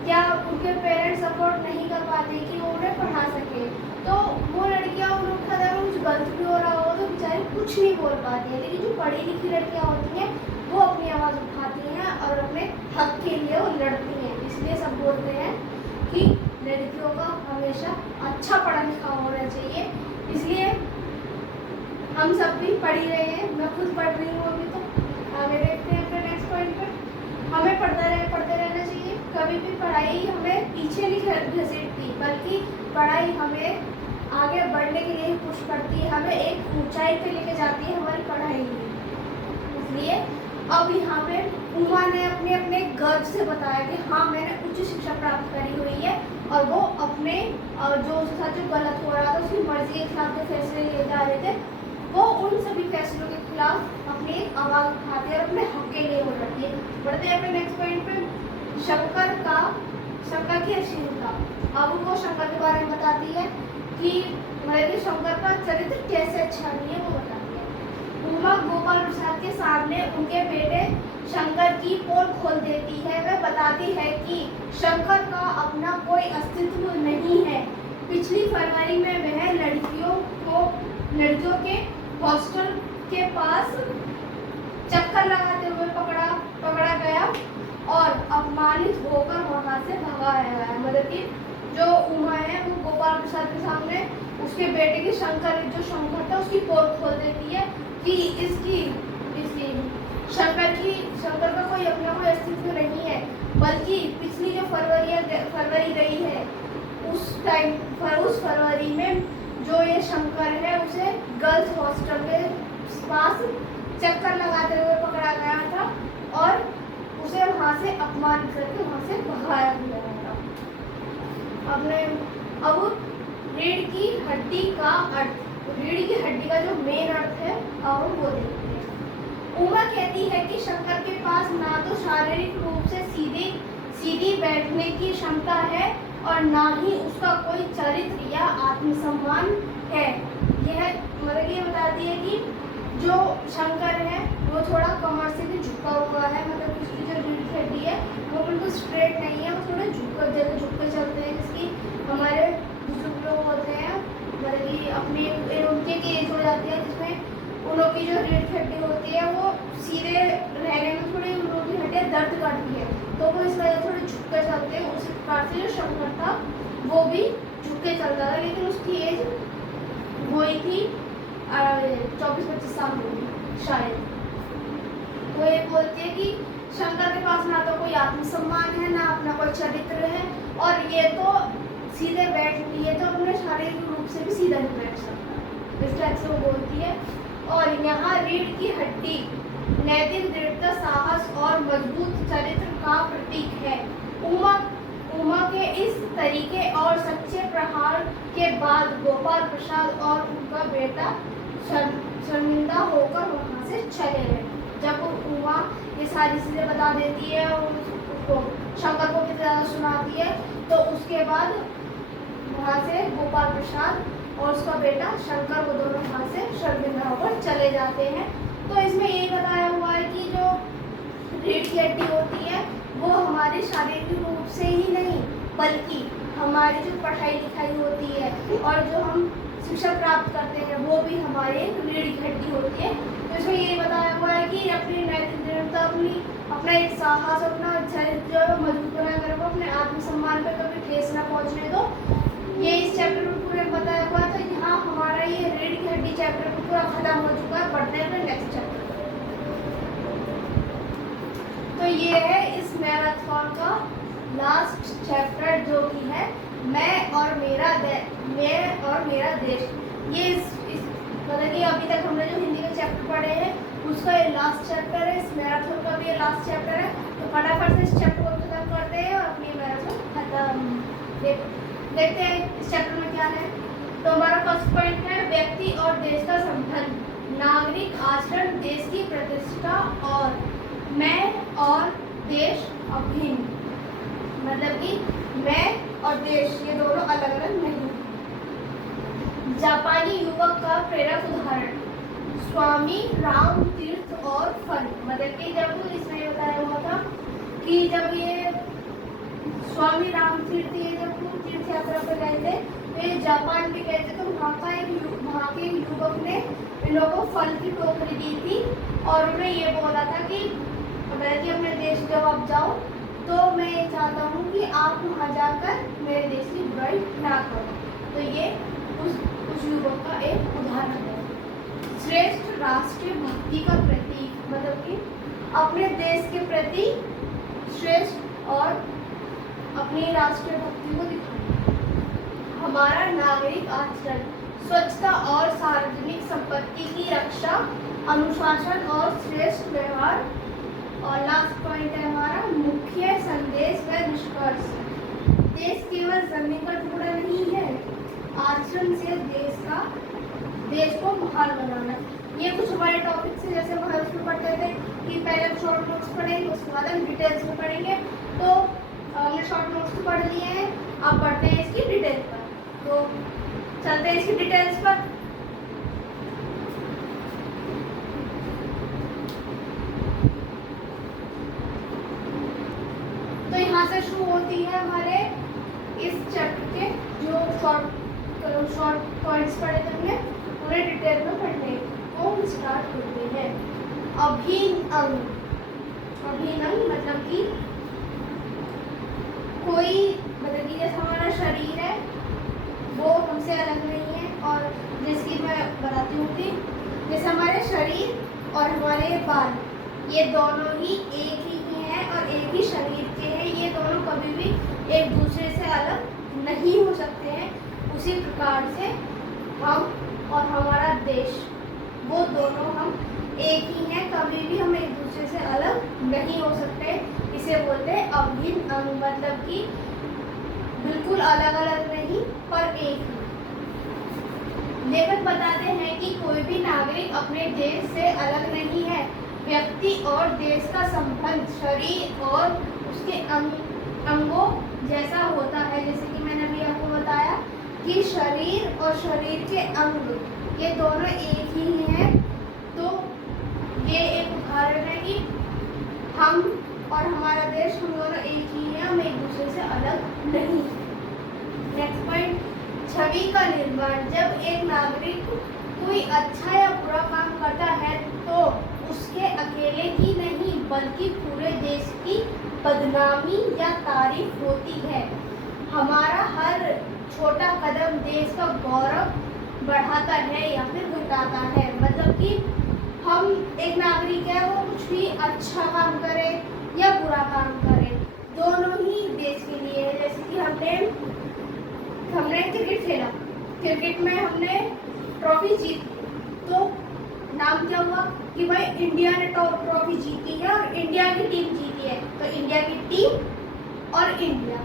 या उनके पेरेंट्स सपोर्ट नहीं कर पाते कि वो उन्हें पढ़ा सके, तो वो लड़कियां उनका अगर कुछ गलत भी हो रहा हो तो बेचारी कुछ नहीं बोल पाती है। लेकिन जो पढ़ी लिखी लड़कियां होती हैं वो अपनी आवाज़ उठाती हैं और अपने हक के लिए वो लड़ती हैं। इसलिए सब बोलते हैं कि लड़कियों का हमेशा अच्छा पढ़ा लिखा होना चाहिए। इसलिए हम सब भी पढ़ ही रहे हैं, मैं खुद पढ़ रही हूँ अभी। तो आगे देखते हैं अपने नेक्स्ट पॉइंट पर। हमें पढ़ते रहना चाहिए। कभी भी पढ़ाई हमें पीछे नहीं घसीटती, बल्कि पढ़ाई हमें आगे बढ़ने के लिए पुश करती है, हमें एक ऊंचाई पे लेके जाती है हमारी पढ़ाई। इसलिए अब यहाँ पे उमा ने अपने अपने गर्व से बताया कि हाँ मैंने उच्च शिक्षा प्राप्त करी हुई है, और वो अपने जो उसके साथ जो गलत हो रहा था उसकी मर्जी के खिलाफ जो फैसले लिए जा रहे थे, वो उन सभी फैसलों के खिलाफ अपनी आवाज़ उठाती है और अपने हक के लिए हो जाती है। बढ़ते हैं अपने नेक्स्ट पॉइंट पे। शंकर की अश्लीलता। अब वो शंकर के बारे में बताती है कि मतलब शंकर का चरित्र कैसे अच्छा नहीं है, वो बताती है। उमा गोपाल प्रसाद के सामने उनके बेटे शंकर की पोल खोल देती है। वह बताती है कि शंकर का अपना कोई अस्तित्व नहीं है। पिछली फरवरी में वह लड़कियों के हॉस्टल के पास चक्कर लगाते हुए पकड़ा गया और अपमानित होकर वहां से भगाया गया। मतलब कि जो उमा है वो गोपाल प्रसाद के सामने उसके बेटे की शंकर था उसकी पोल खोल देती है कि इसकी शंकर का कोई अपना कोई अस्तित्व नहीं है, बल्कि पिछली जो फरवरी गई है उस फरवरी में जो ये शंकर है उसे गर्ल्स हॉस्टल के पास चक्कर लगाते हुए पकड़ा गया था और उसे वहां से अपमान करके वहां से भगाया गया था। अब रीढ़ की हड्डी का अर्थ, रीढ़ की हड्डी का जो मेन अर्थ है अब वो देखते हैं। उमा कहती है कि शंकर के पास ना तो शारीरिक रूप से सीधी बैठने की क्षमता है और ना ही उसका कोई चरित्र या आत्मसम्मान है। यह मतलब ये बताती है कि जो शंकर है वो थोड़ा कमर से भी झुका हुआ है, मतलब उसकी जो रीढ़ की हड्डी है वो बिल्कुल स्ट्रेट नहीं है, वो थोड़े झुक के चलते हैं। जिसकी हमारे बुजुर्ग लोग होते हैं मतलब कि अपने उनके एज हो जाती है जिसमें उन लोग की जो रीढ़ की हड्डी होती है वो सीधे रहने में थोड़ी उन लोग की हड्डियाँ दर्द करती है, तो वो इस वजह थोड़े झुक के चलते हैं। उसी प्रकार से जो शंकर था वो भी झुक के चलता था, लेकिन उसकी एज वही थी 24-25 साल होगी शायद। वो ये बोलती है कि शंकर के पास ना तो कोई आत्मसम्मान है ना अपना कोई चरित्र है, और ये तो अपने शारीरिक रूप से भी सीधा नहीं बैठ सकता, इस टाइप से वो बोलती है। और यहाँ रीढ़ की हड्डी नैतिक दृढ़ता, साहस और मजबूत चरित्र का प्रतीक है। उमा के इस तरीके और सच्चे प्रहार के बाद गोपाल प्रसाद और उनका बेटा शर्मिंदा होकर वहाँ से चले गए। जब उमा ये सारी चीज़ें बता देती है और उसको शंकर को कितना ज़्यादा सुनाती है, तो उसके बाद वहाँ से गोपाल प्रसाद और उसका बेटा शंकर वो दोनों वहाँ से शर्मिंदा होकर चले जाते हैं। तो इसमें यही बताया हुआ है कि जो रीढ़ की हड्डी होती है वो हमारे शारीरिक रूप से ही नहीं बल्कि हमारी जो पढ़ाई लिखाई होती है और जो हम शिक्षा प्राप्त करते हैं वो भी हमारे रीढ़ की हड्डी होती है। तो इसमें ये बताया हुआ है कि अपनी नैतिक दृढ़ता, अपना एक साहस, अपना चरित्र मजबूत बनाया कर अपने आत्मसम्मान पर कभी ठेस न पहुँचने दो। ये इस चैप्टर में पूरे बताया हुआ था। यहाँ हमारा ये रीढ़ की हड्डी चैप्टर पूरा खत्म हो चुका है। बढ़ते हैं नेक्स्ट चैप्टर। तो ये है इस मैराथन का लास्ट चैप्टर जो कि है मैं और मेरा देश। ये मतलब कि अभी तक हमने जो हिंदी के चैप्टर पढ़े हैं उसका ये लास्ट चैप्टर है, इस मैराथन का भी ये लास्ट चैप्टर है। तो फटाफट से इस चैप्टर को खत्म करते हैं और अपनी मैराथन खत्म। देखते हैं इस चैप्टर में क्या है। तो हमारा फर्स्ट पॉइंट है व्यक्ति और देश का संबंध, नागरिक आचरण, देश की प्रतिष्ठा और मैं और देश अभिन्न। मतलब कि मैं और देश ये दोनों अलग अलग नहीं। जापानी युवक का प्रेरक उदाहरण, स्वामी राम तीर्थ और फल, मतलब कि जब इसमें बताया हुआ था कि जब ये स्वामी राम तीर्थ ये जब तीर्थ यात्रा पर गए थे तो ये जापान में गए थे, तो वहाँ के युवक ने इन लोगों को फल की टोकरी दी थी और उन्हें ये बोला था कि अगर कि अपने देश जब आप जाओ तो मैं ये चाहता हूँ कि आप वहाँ जाकर मेरे देश की बुराई ना करो। तो ये उस युवक का एक उदाहरण है। श्रेष्ठ राष्ट्रीय भक्ति का प्रतीक, मतलब कि अपने देश के प्रति श्रेष्ठ और अपनी राष्ट्रीय भक्ति को दिखाना। हमारा नागरिक आचरण, स्वच्छता और सार्वजनिक संपत्ति की रक्षा, अनुशासन और श्रेष्ठ व्यवहार। और लास्ट पॉइंट है हमारा मुख्य संदेश व निष्कर्ष। देश केवल जमीन का टुकड़ा नहीं है, आचरण से देश को महान बनाना। ये कुछ हमारे टॉपिक से, जैसे हम उसमें पढ़ते थे कि पहले शॉर्ट नोट्स पढ़ेंगे, उसके बाद हम डिटेल्स में पढ़ेंगे। तो हमने शॉर्ट नोट्स तो पढ़ लिए हैं, अब पढ़ते हैं इसकी डिटेल्स पर। तो चलते हैं इसकी डिटेल्स पर। तो यहाँ से शुरू होती है हमारे इस चैप्टर के जो शॉर्ट पॉइंट्स पढ़े थे हमने, उन्हें डिटेल में पढ़ने को स्टार्ट करते हैं। अभिन्न अंग, अभिन्न अंग मतलब कि कोई, मतलब कि जैसे हमारा शरीर है वो हमसे अलग नहीं है, और जिसकी मैं बताती हूँ कि जैसे हमारे शरीर और हमारे बाल ये दोनों ही एक ही हैं और एक ही शरीर के हैं, ये दोनों कभी भी एक दूसरे से अलग नहीं हो सकते हैं। उसी प्रकार से हम और हमारा देश, वो दोनों हम एक ही हैं, कभी भी हम एक दूसरे से अलग नहीं हो सकते। इसे बोलते हैं अभिन्न अंग, मतलब कि बिल्कुल अलग अलग नहीं पर एक ही। लेखक बताते हैं कि कोई भी नागरिक अपने देश से अलग नहीं है। व्यक्ति और देश का संबंध शरीर और उसके अंगों जैसा होता है। जैसे कि मैंने अभी आपको बताया कि शरीर और शरीर के अंग ये दोनों एक ही हैं। तो ये एक उदाहरण है कि हम और हमारा देश, हम दोनों एक ही हैं, हम एक दूसरे से अलग नहीं। नेक्स्ट पॉइंट, छवि का निर्माण। जब एक नागरिक कोई अच्छा या बुरा काम करता है तो उसके अकेले की नहीं बल्कि पूरे देश की बदनामी या तारीफ होती है। हमारा हर छोटा कदम देश का गौरव बढ़ाता है या फिर घटाता है। मतलब कि हम एक नागरिक है, वो कुछ भी अच्छा काम करे या बुरा काम करे, दोनों ही देश के लिए है। जैसे कि हमने क्रिकेट खेला, क्रिकेट में हमने ट्रॉफी जीती, तो नाम क्या हुआ कि भाई इंडिया ने ट्रॉफी जीती है और इंडिया की टीम जीती है। तो इंडिया की टीम और इंडिया,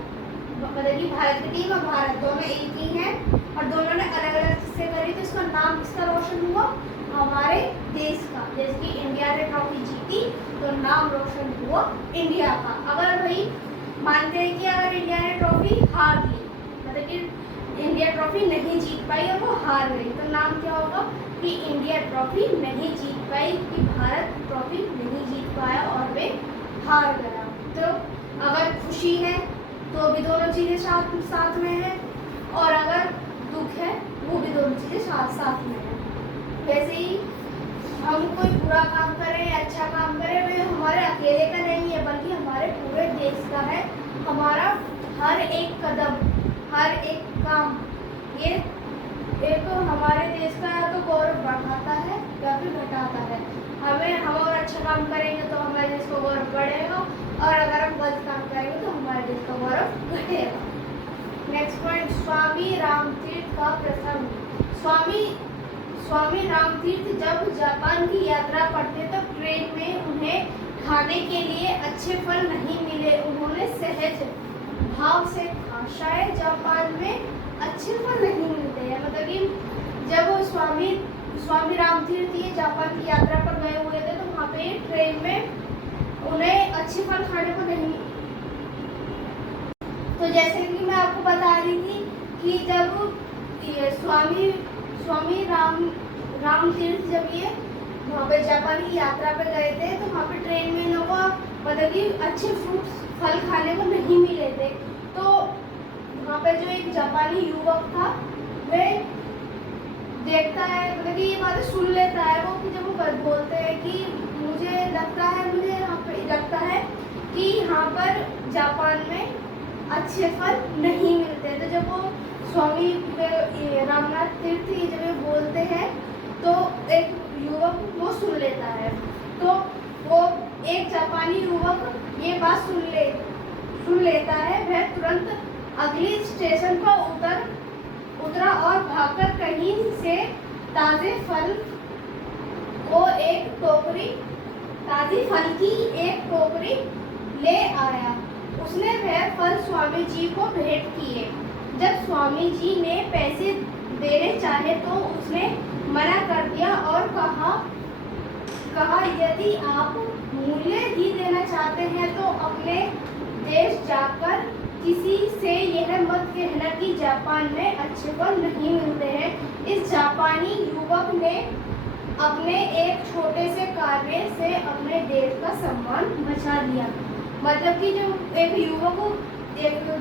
मतलब कि भारत की टीम और भारत दोनों एक ही हैं और दोनों ने अलग अलग चीजें करी, तो इसका नाम किसका रोशन हुआ? हमारे देश का। जैसे कि इंडिया ने ट्रॉफी जीती तो नाम रोशन हुआ इंडिया का। अगर भाई मानते हैं कि अगर इंडिया ने ट्रॉफी हार ली, मतलब कि इंडिया ट्रॉफी नहीं जीत पाई और वो हार गई, तो नाम क्या होगा कि इंडिया ट्रॉफी नहीं जीत पाई, कि भारत ट्रॉफी नहीं जीत पाया और वे हार गया। तो अगर खुशी है तो भी दोनों चीज़ें साथ में है, और अगर दुख है वो भी दोनों चीज़ें साथ में है। वैसे ही हम कोई बुरा काम करें या अच्छा काम करें, वे हमारे अकेले का नहीं है बल्कि हमारे पूरे देश का है। हमारा हर एक कदम, हर एक काम, ये एक तो हमारे देश का या तो गौरव बढ़ाता है या फिर घटाता है। हम और अच्छा काम करेंगे तो हमारे देश का गौरव बढ़ेगा, और अगर हम गलत काम करेंगे तो हमारे देश का गौरव घटेगा। नेक्स्ट पॉइंट, स्वामी रामतीर्थ का प्रसंग। स्वामी रामतीर्थ जब जापान की यात्रा करते तो ट्रेन में उन्हें खाने के लिए अच्छे फल नहीं मिले। उन्होंने सहज भाव से कहा, शायद जापान में अच्छे फल नहीं मिलते हैं। मतलब कि जब वो स्वामी रामतीर्थ ये जापान की यात्रा पर गए हुए थे तो वहाँ पे ट्रेन में उन्हें अच्छे फल खाने को नहीं। तो जैसे कि मैं आपको बता रही थी कि जब स्वामी रामतीर्थ जब ये वहाँ पे जापान की यात्रा पे गए थे, तो वहाँ पे ट्रेन में इन लोगों को मतलब कि अच्छे फ्रूट्स फल खाने को नहीं मिले थे। तो वहाँ पे जो एक जापानी युवक था, वह देखता है, मतलब कि ये बातें सुन लेता है वो, कि जब वो बोलते हैं कि मुझे लगता है कि यहाँ पर जापान में अच्छे फल नहीं मिलते। तो जब वो स्वामी रामनाथ तीर्थ जब ये बोलते हैं, तो एक युवक वो सुन लेता है। तो वो एक जापानी युवक ये बात सुन लेता है। वह तुरंत अगली स्टेशन पर उतरा और भागकर कहीं से ताजे फल की एक टोकरी ले आया। उसने वह फल स्वामी जी को भेंट किए। जब स्वामी जी ने पैसे देने चाहे तो उसने मना कर दिया और कहा यदि आप मूल्य ही देना चाहते हैं तो अपने देश जाकर किसी से यह मत कहना कि जापान में अच्छे फल नहीं मिलते हैं। इस जापानी युवक ने अपने एक छोटे से कार्य से अपने देश का सम्मान बचा लिया। मतलब कि जो एक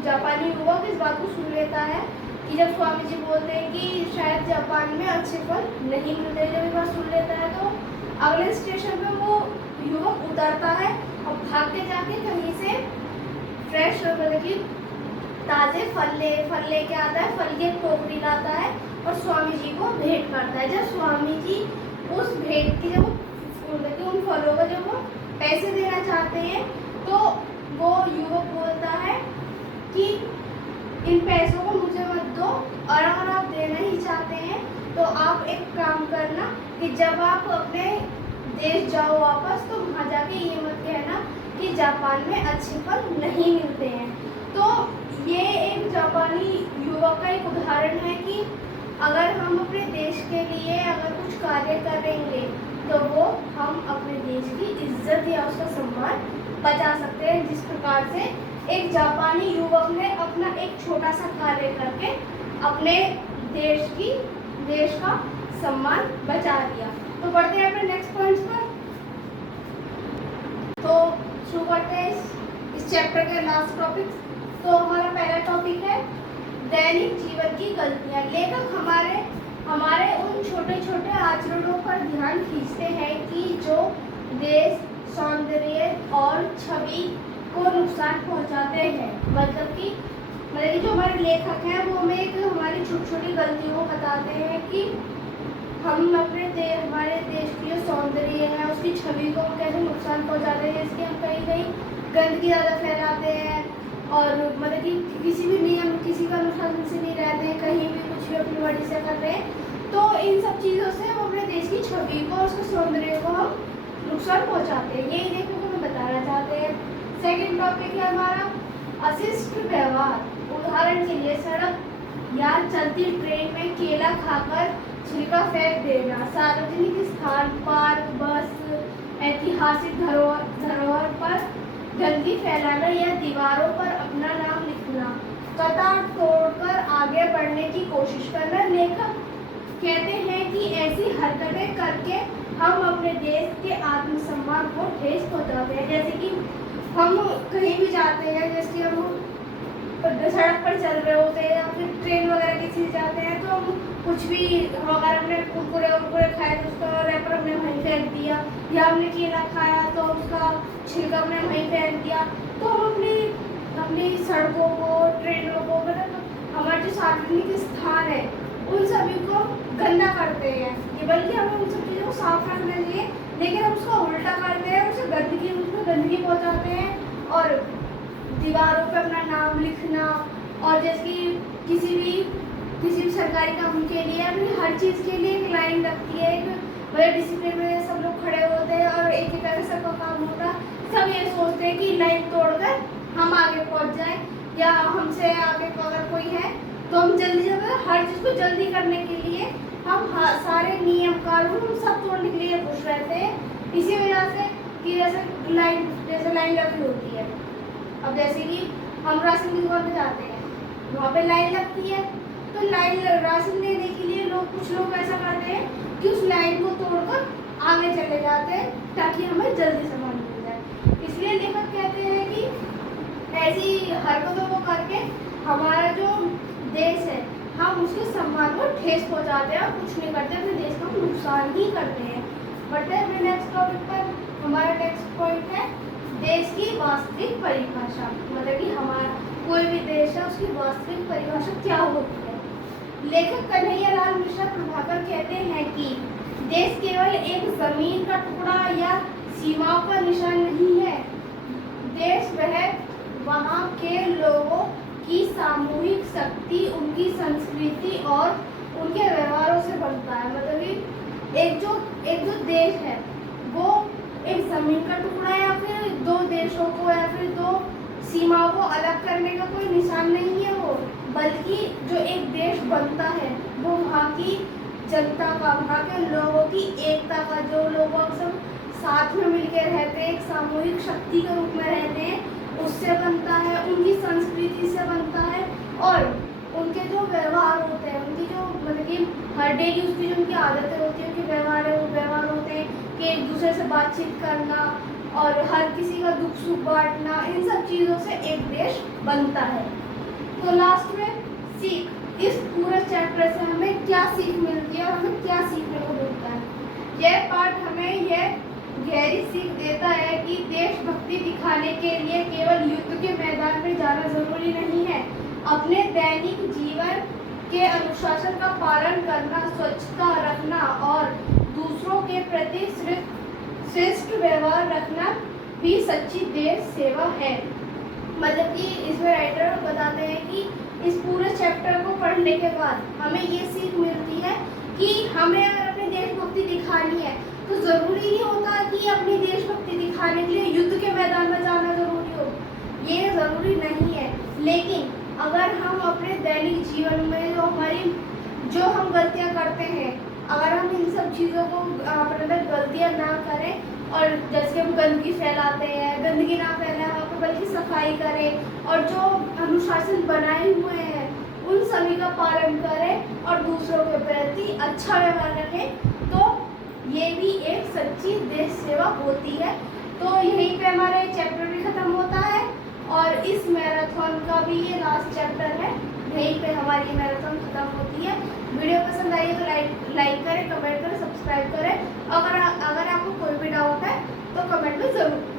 जापानी युवक इस बात को सुन लेता है कि जब स्वामी जी बोलते हैं कि शायद जापान में अच्छे फल नहीं मिलते, जब ये बात सुन लेता है तो अगले स्टेशन पे वो युवक उतरता है और भाग के जाके कहीं से फ्रेश मतलब कि ताजे फल लेके आता है। फल की एक टोकरी लाता है और स्वामी जी को भेंट करता है। जब स्वामी जी उस भेंट की जब उन फलों को जब वो पैसे देना चाहते हैं, तो वो युवक बोलता है कि इन पैसों को मुझे मत दो, और अगर आप देना ही चाहते हैं तो आप एक काम करना कि जब आप अपने देश जाओ वापस, तो वहाँ जाके ये मत कहना कि जापान में अच्छे फल नहीं मिलते हैं। तो ये एक जापानी युवक का एक उदाहरण है कि अगर हम अपने देश के लिए अगर कुछ कार्य करेंगे तो वो हम अपने देश की इज्जत या उसका सम्मान बचा सकते हैं। जिस प्रकार से एक जापानी युवक ने अपना एक छोटा सा कार्य करके अपने देश का सम्मान बचा लिया। तो बढ़ते हैं अपने नेक्स्ट पॉइंट पर। तो शुरू करते हैं इस चैप्टर के लास्ट टॉपिक। तो हमारा पहला टॉपिक है दैनिक जीवन की गलतियां। लेखक हमारे उन छोटे छोटे आचरणों पर ध्यान खींचते हैं कि जो देश सौंदर्य और छवि को नुकसान पहुंचाते हैं। मतलब कि जो हमारे लेखक हैं वो हमें हमारी छोटी छोटी गलतियों को बताते हैं कि हम हमारे देश की जो सौंदर्य है उसकी छवि को कैसे नुकसान पहुंचाते हैं। जैसे कि हम कहीं गंदगी ज़्यादा फैलाते हैं और मतलब कि किसी भी नियम किसी का अनुशासन से नहीं रहते हैं, कहीं भी कुछ भी अपनी मर्जी से कर रहे हैं। तो इन सब चीज़ों से हम अपने देश की छवि को और उसके सौंदर्य को हम नुकसान पहुंचाते हैं। यही देखने को हम बताना चाहते हैं। सेकेंड टॉपिक है हमारा अशिष्ट व्यवहार। उदाहरण के लिए सड़क या चलती ट्रेन में केला खाकर छिलका फेंक देना, सार्वजनिक स्थान, पार्क, बस, ऐतिहासिक धरोहर पर गंदगी फैलाना या दीवारों पर अपना नाम लिखना, कतार तोड़कर आगे बढ़ने की कोशिश करना। लेखक कहते हैं कि ऐसी हरकतें करके हम अपने देश के आत्मसम्मान को ठेस पहुंचाते हैं। जैसे कि हम कहीं भी जाते हैं, जैसे हम सड़क पर चल रहे होते हैं या फिर ट्रेन वगैरह किसी से जाते हैं, तो हम कुछ भी अगर हमने कुरकुरे खाए तो उसका रैपर हमने वहीं फेंक दिया, या हमने केला खाया तो उसका छिलका हमने वहीं फेंक दिया। तो हम अपनी सड़कों को, ट्रेनों को, मतलब हमारे जो सार्वजनिक स्थान है उन सभी को गंदा करते हैं। ये बल्कि हमें उन सब चीज़ों को साफ रखना चाहिए, लेकिन हम उसका उल्टा करते हैं, उसको गंदगी पहुँचाते हैं। और दीवारों पे अपना नाम लिखना, और जैसे कि किसी भी सरकारी काम के लिए अपनी हर चीज़ के लिए एक लाइन लगती है, एक बड़े डिसिप्लिन में सब लोग खड़े होते हैं और एक ही तरह सबका काम होता है। सब ये सोचते हैं कि लाइन तोड़कर हम आगे पहुंच जाएं, या हमसे आगे अगर कोई है तो हम जल्दी हर चीज़ को जल्दी करने के लिए हम सारे नियम कानून सब तोड़ने के लिए खुश रहते हैं। इसी वजह से कि जैसे लाइन लगी होती है। अब जैसे कि हम राशन की दुकान पे जाते हैं, वहाँ पे लाइन लगती है, तो राशन लेने के लिए कुछ लोग ऐसा करते हैं कि उस लाइन को तोड़कर आगे चले जाते हैं ताकि हमें जल्दी सम्मान मिल जाए। इसलिए लेखक कहते हैं कि ऐसी हरकतों को करके हमारा जो देश है हम उसके सम्मान को ठेस पहुंचाते हैं और कुछ नहीं करते, अपने देश का नुकसान ही करते हैं। बढ़ते हैं अपने नेक्स्ट टॉपिक पर। हमारा नेक्स्ट पॉइंट है देश की वास्तविक परिभाषा, मतलब कि हमारा कोई भी देश है उसकी वास्तविक परिभाषा क्या होती है। लेखक कन्हैयालाल मिश्रा प्रभाकर कहते हैं कि देश केवल एक जमीन का टुकड़ा या सीमाओं का निशान नहीं है। देश वह वहाँ के लोगों की सामूहिक शक्ति, उनकी संस्कृति और उनके व्यवहारों से बनता है। मतलब कि एक जो देश है वो एक जमीन का टुकड़ा या फिर दो देशों को या फिर दो सीमाओं को अलग करने का कोई निशान नहीं है वो, बल्कि जो एक देश बनता है वो वहाँ की जनता का, वहाँ के लोगों की एकता का, जो लोग सब साथ में मिलकर रहते हैं, एक सामूहिक शक्ति के रूप में रहते हैं, उससे बनता है, उनकी संस्कृति से बनता है और उनके जो व्यवहार होते हैं, उनकी जो मतलब कि हर डे की उसकी जो उनकी आदतें होती हैं, उनके व्यवहार होते हैं कि एक दूसरे से बातचीत करना और हर किसी का दुख सुख बांटना, इन सब चीज़ों से एक देश बनता है। तो लास्ट में सीख, इस पूरे चैप्टर से हमें क्या सीख मिलती है और हमें क्या सीखने को मिलता है। यह पाठ हमें यह गहरी सीख देता है कि देशभक्ति दिखाने के लिए केवल युद्ध के मैदान में जाना जरूरी नहीं है। अपने दैनिक जीवन के अनुशासन का पालन करना, स्वच्छता रखना और दूसरों के प्रति श्रेष्ठ व्यवहार रखना भी सच्ची देश सेवा है। मतलब कि इसमें राइटर बताते हैं कि इस पूरे चैप्टर को पढ़ने के बाद हमें ये सीख मिलती है कि हमें अगर अपनी देशभक्ति दिखानी है तो ज़रूरी नहीं होता कि अपनी देशभक्ति दिखाने के लिए युद्ध के मैदान में जाना ज़रूरी हो, ये ज़रूरी नहीं है। लेकिन अगर हम अपने दैनिक जीवन में जो हम गलतियाँ करते हैं, अगर हम इन सब चीज़ों को अपने अंदर गलतियाँ ना करें और जैसे हम गंदगी फैलाते हैं, गंदगी ना फैलाएं वहाँ पर, बल्कि सफाई करें और जो अनुशासन बनाए हुए हैं उन सभी का पालन करें और दूसरों के प्रति अच्छा व्यवहार रखें, तो ये भी एक सच्ची देश सेवा होती है। तो यहीं पे हमारा ये चैप्टर भी ख़त्म होता है और इस मैराथन का भी ये लास्ट चैप्टर है, यहीं पे हमारी मैराथन ख़त्म होती है। वीडियो पसंद आई तो लाइक करें, कमेंट करें, सब्सक्राइब करें। अगर आपको कोई भी डाउट है तो कमेंट में ज़रूर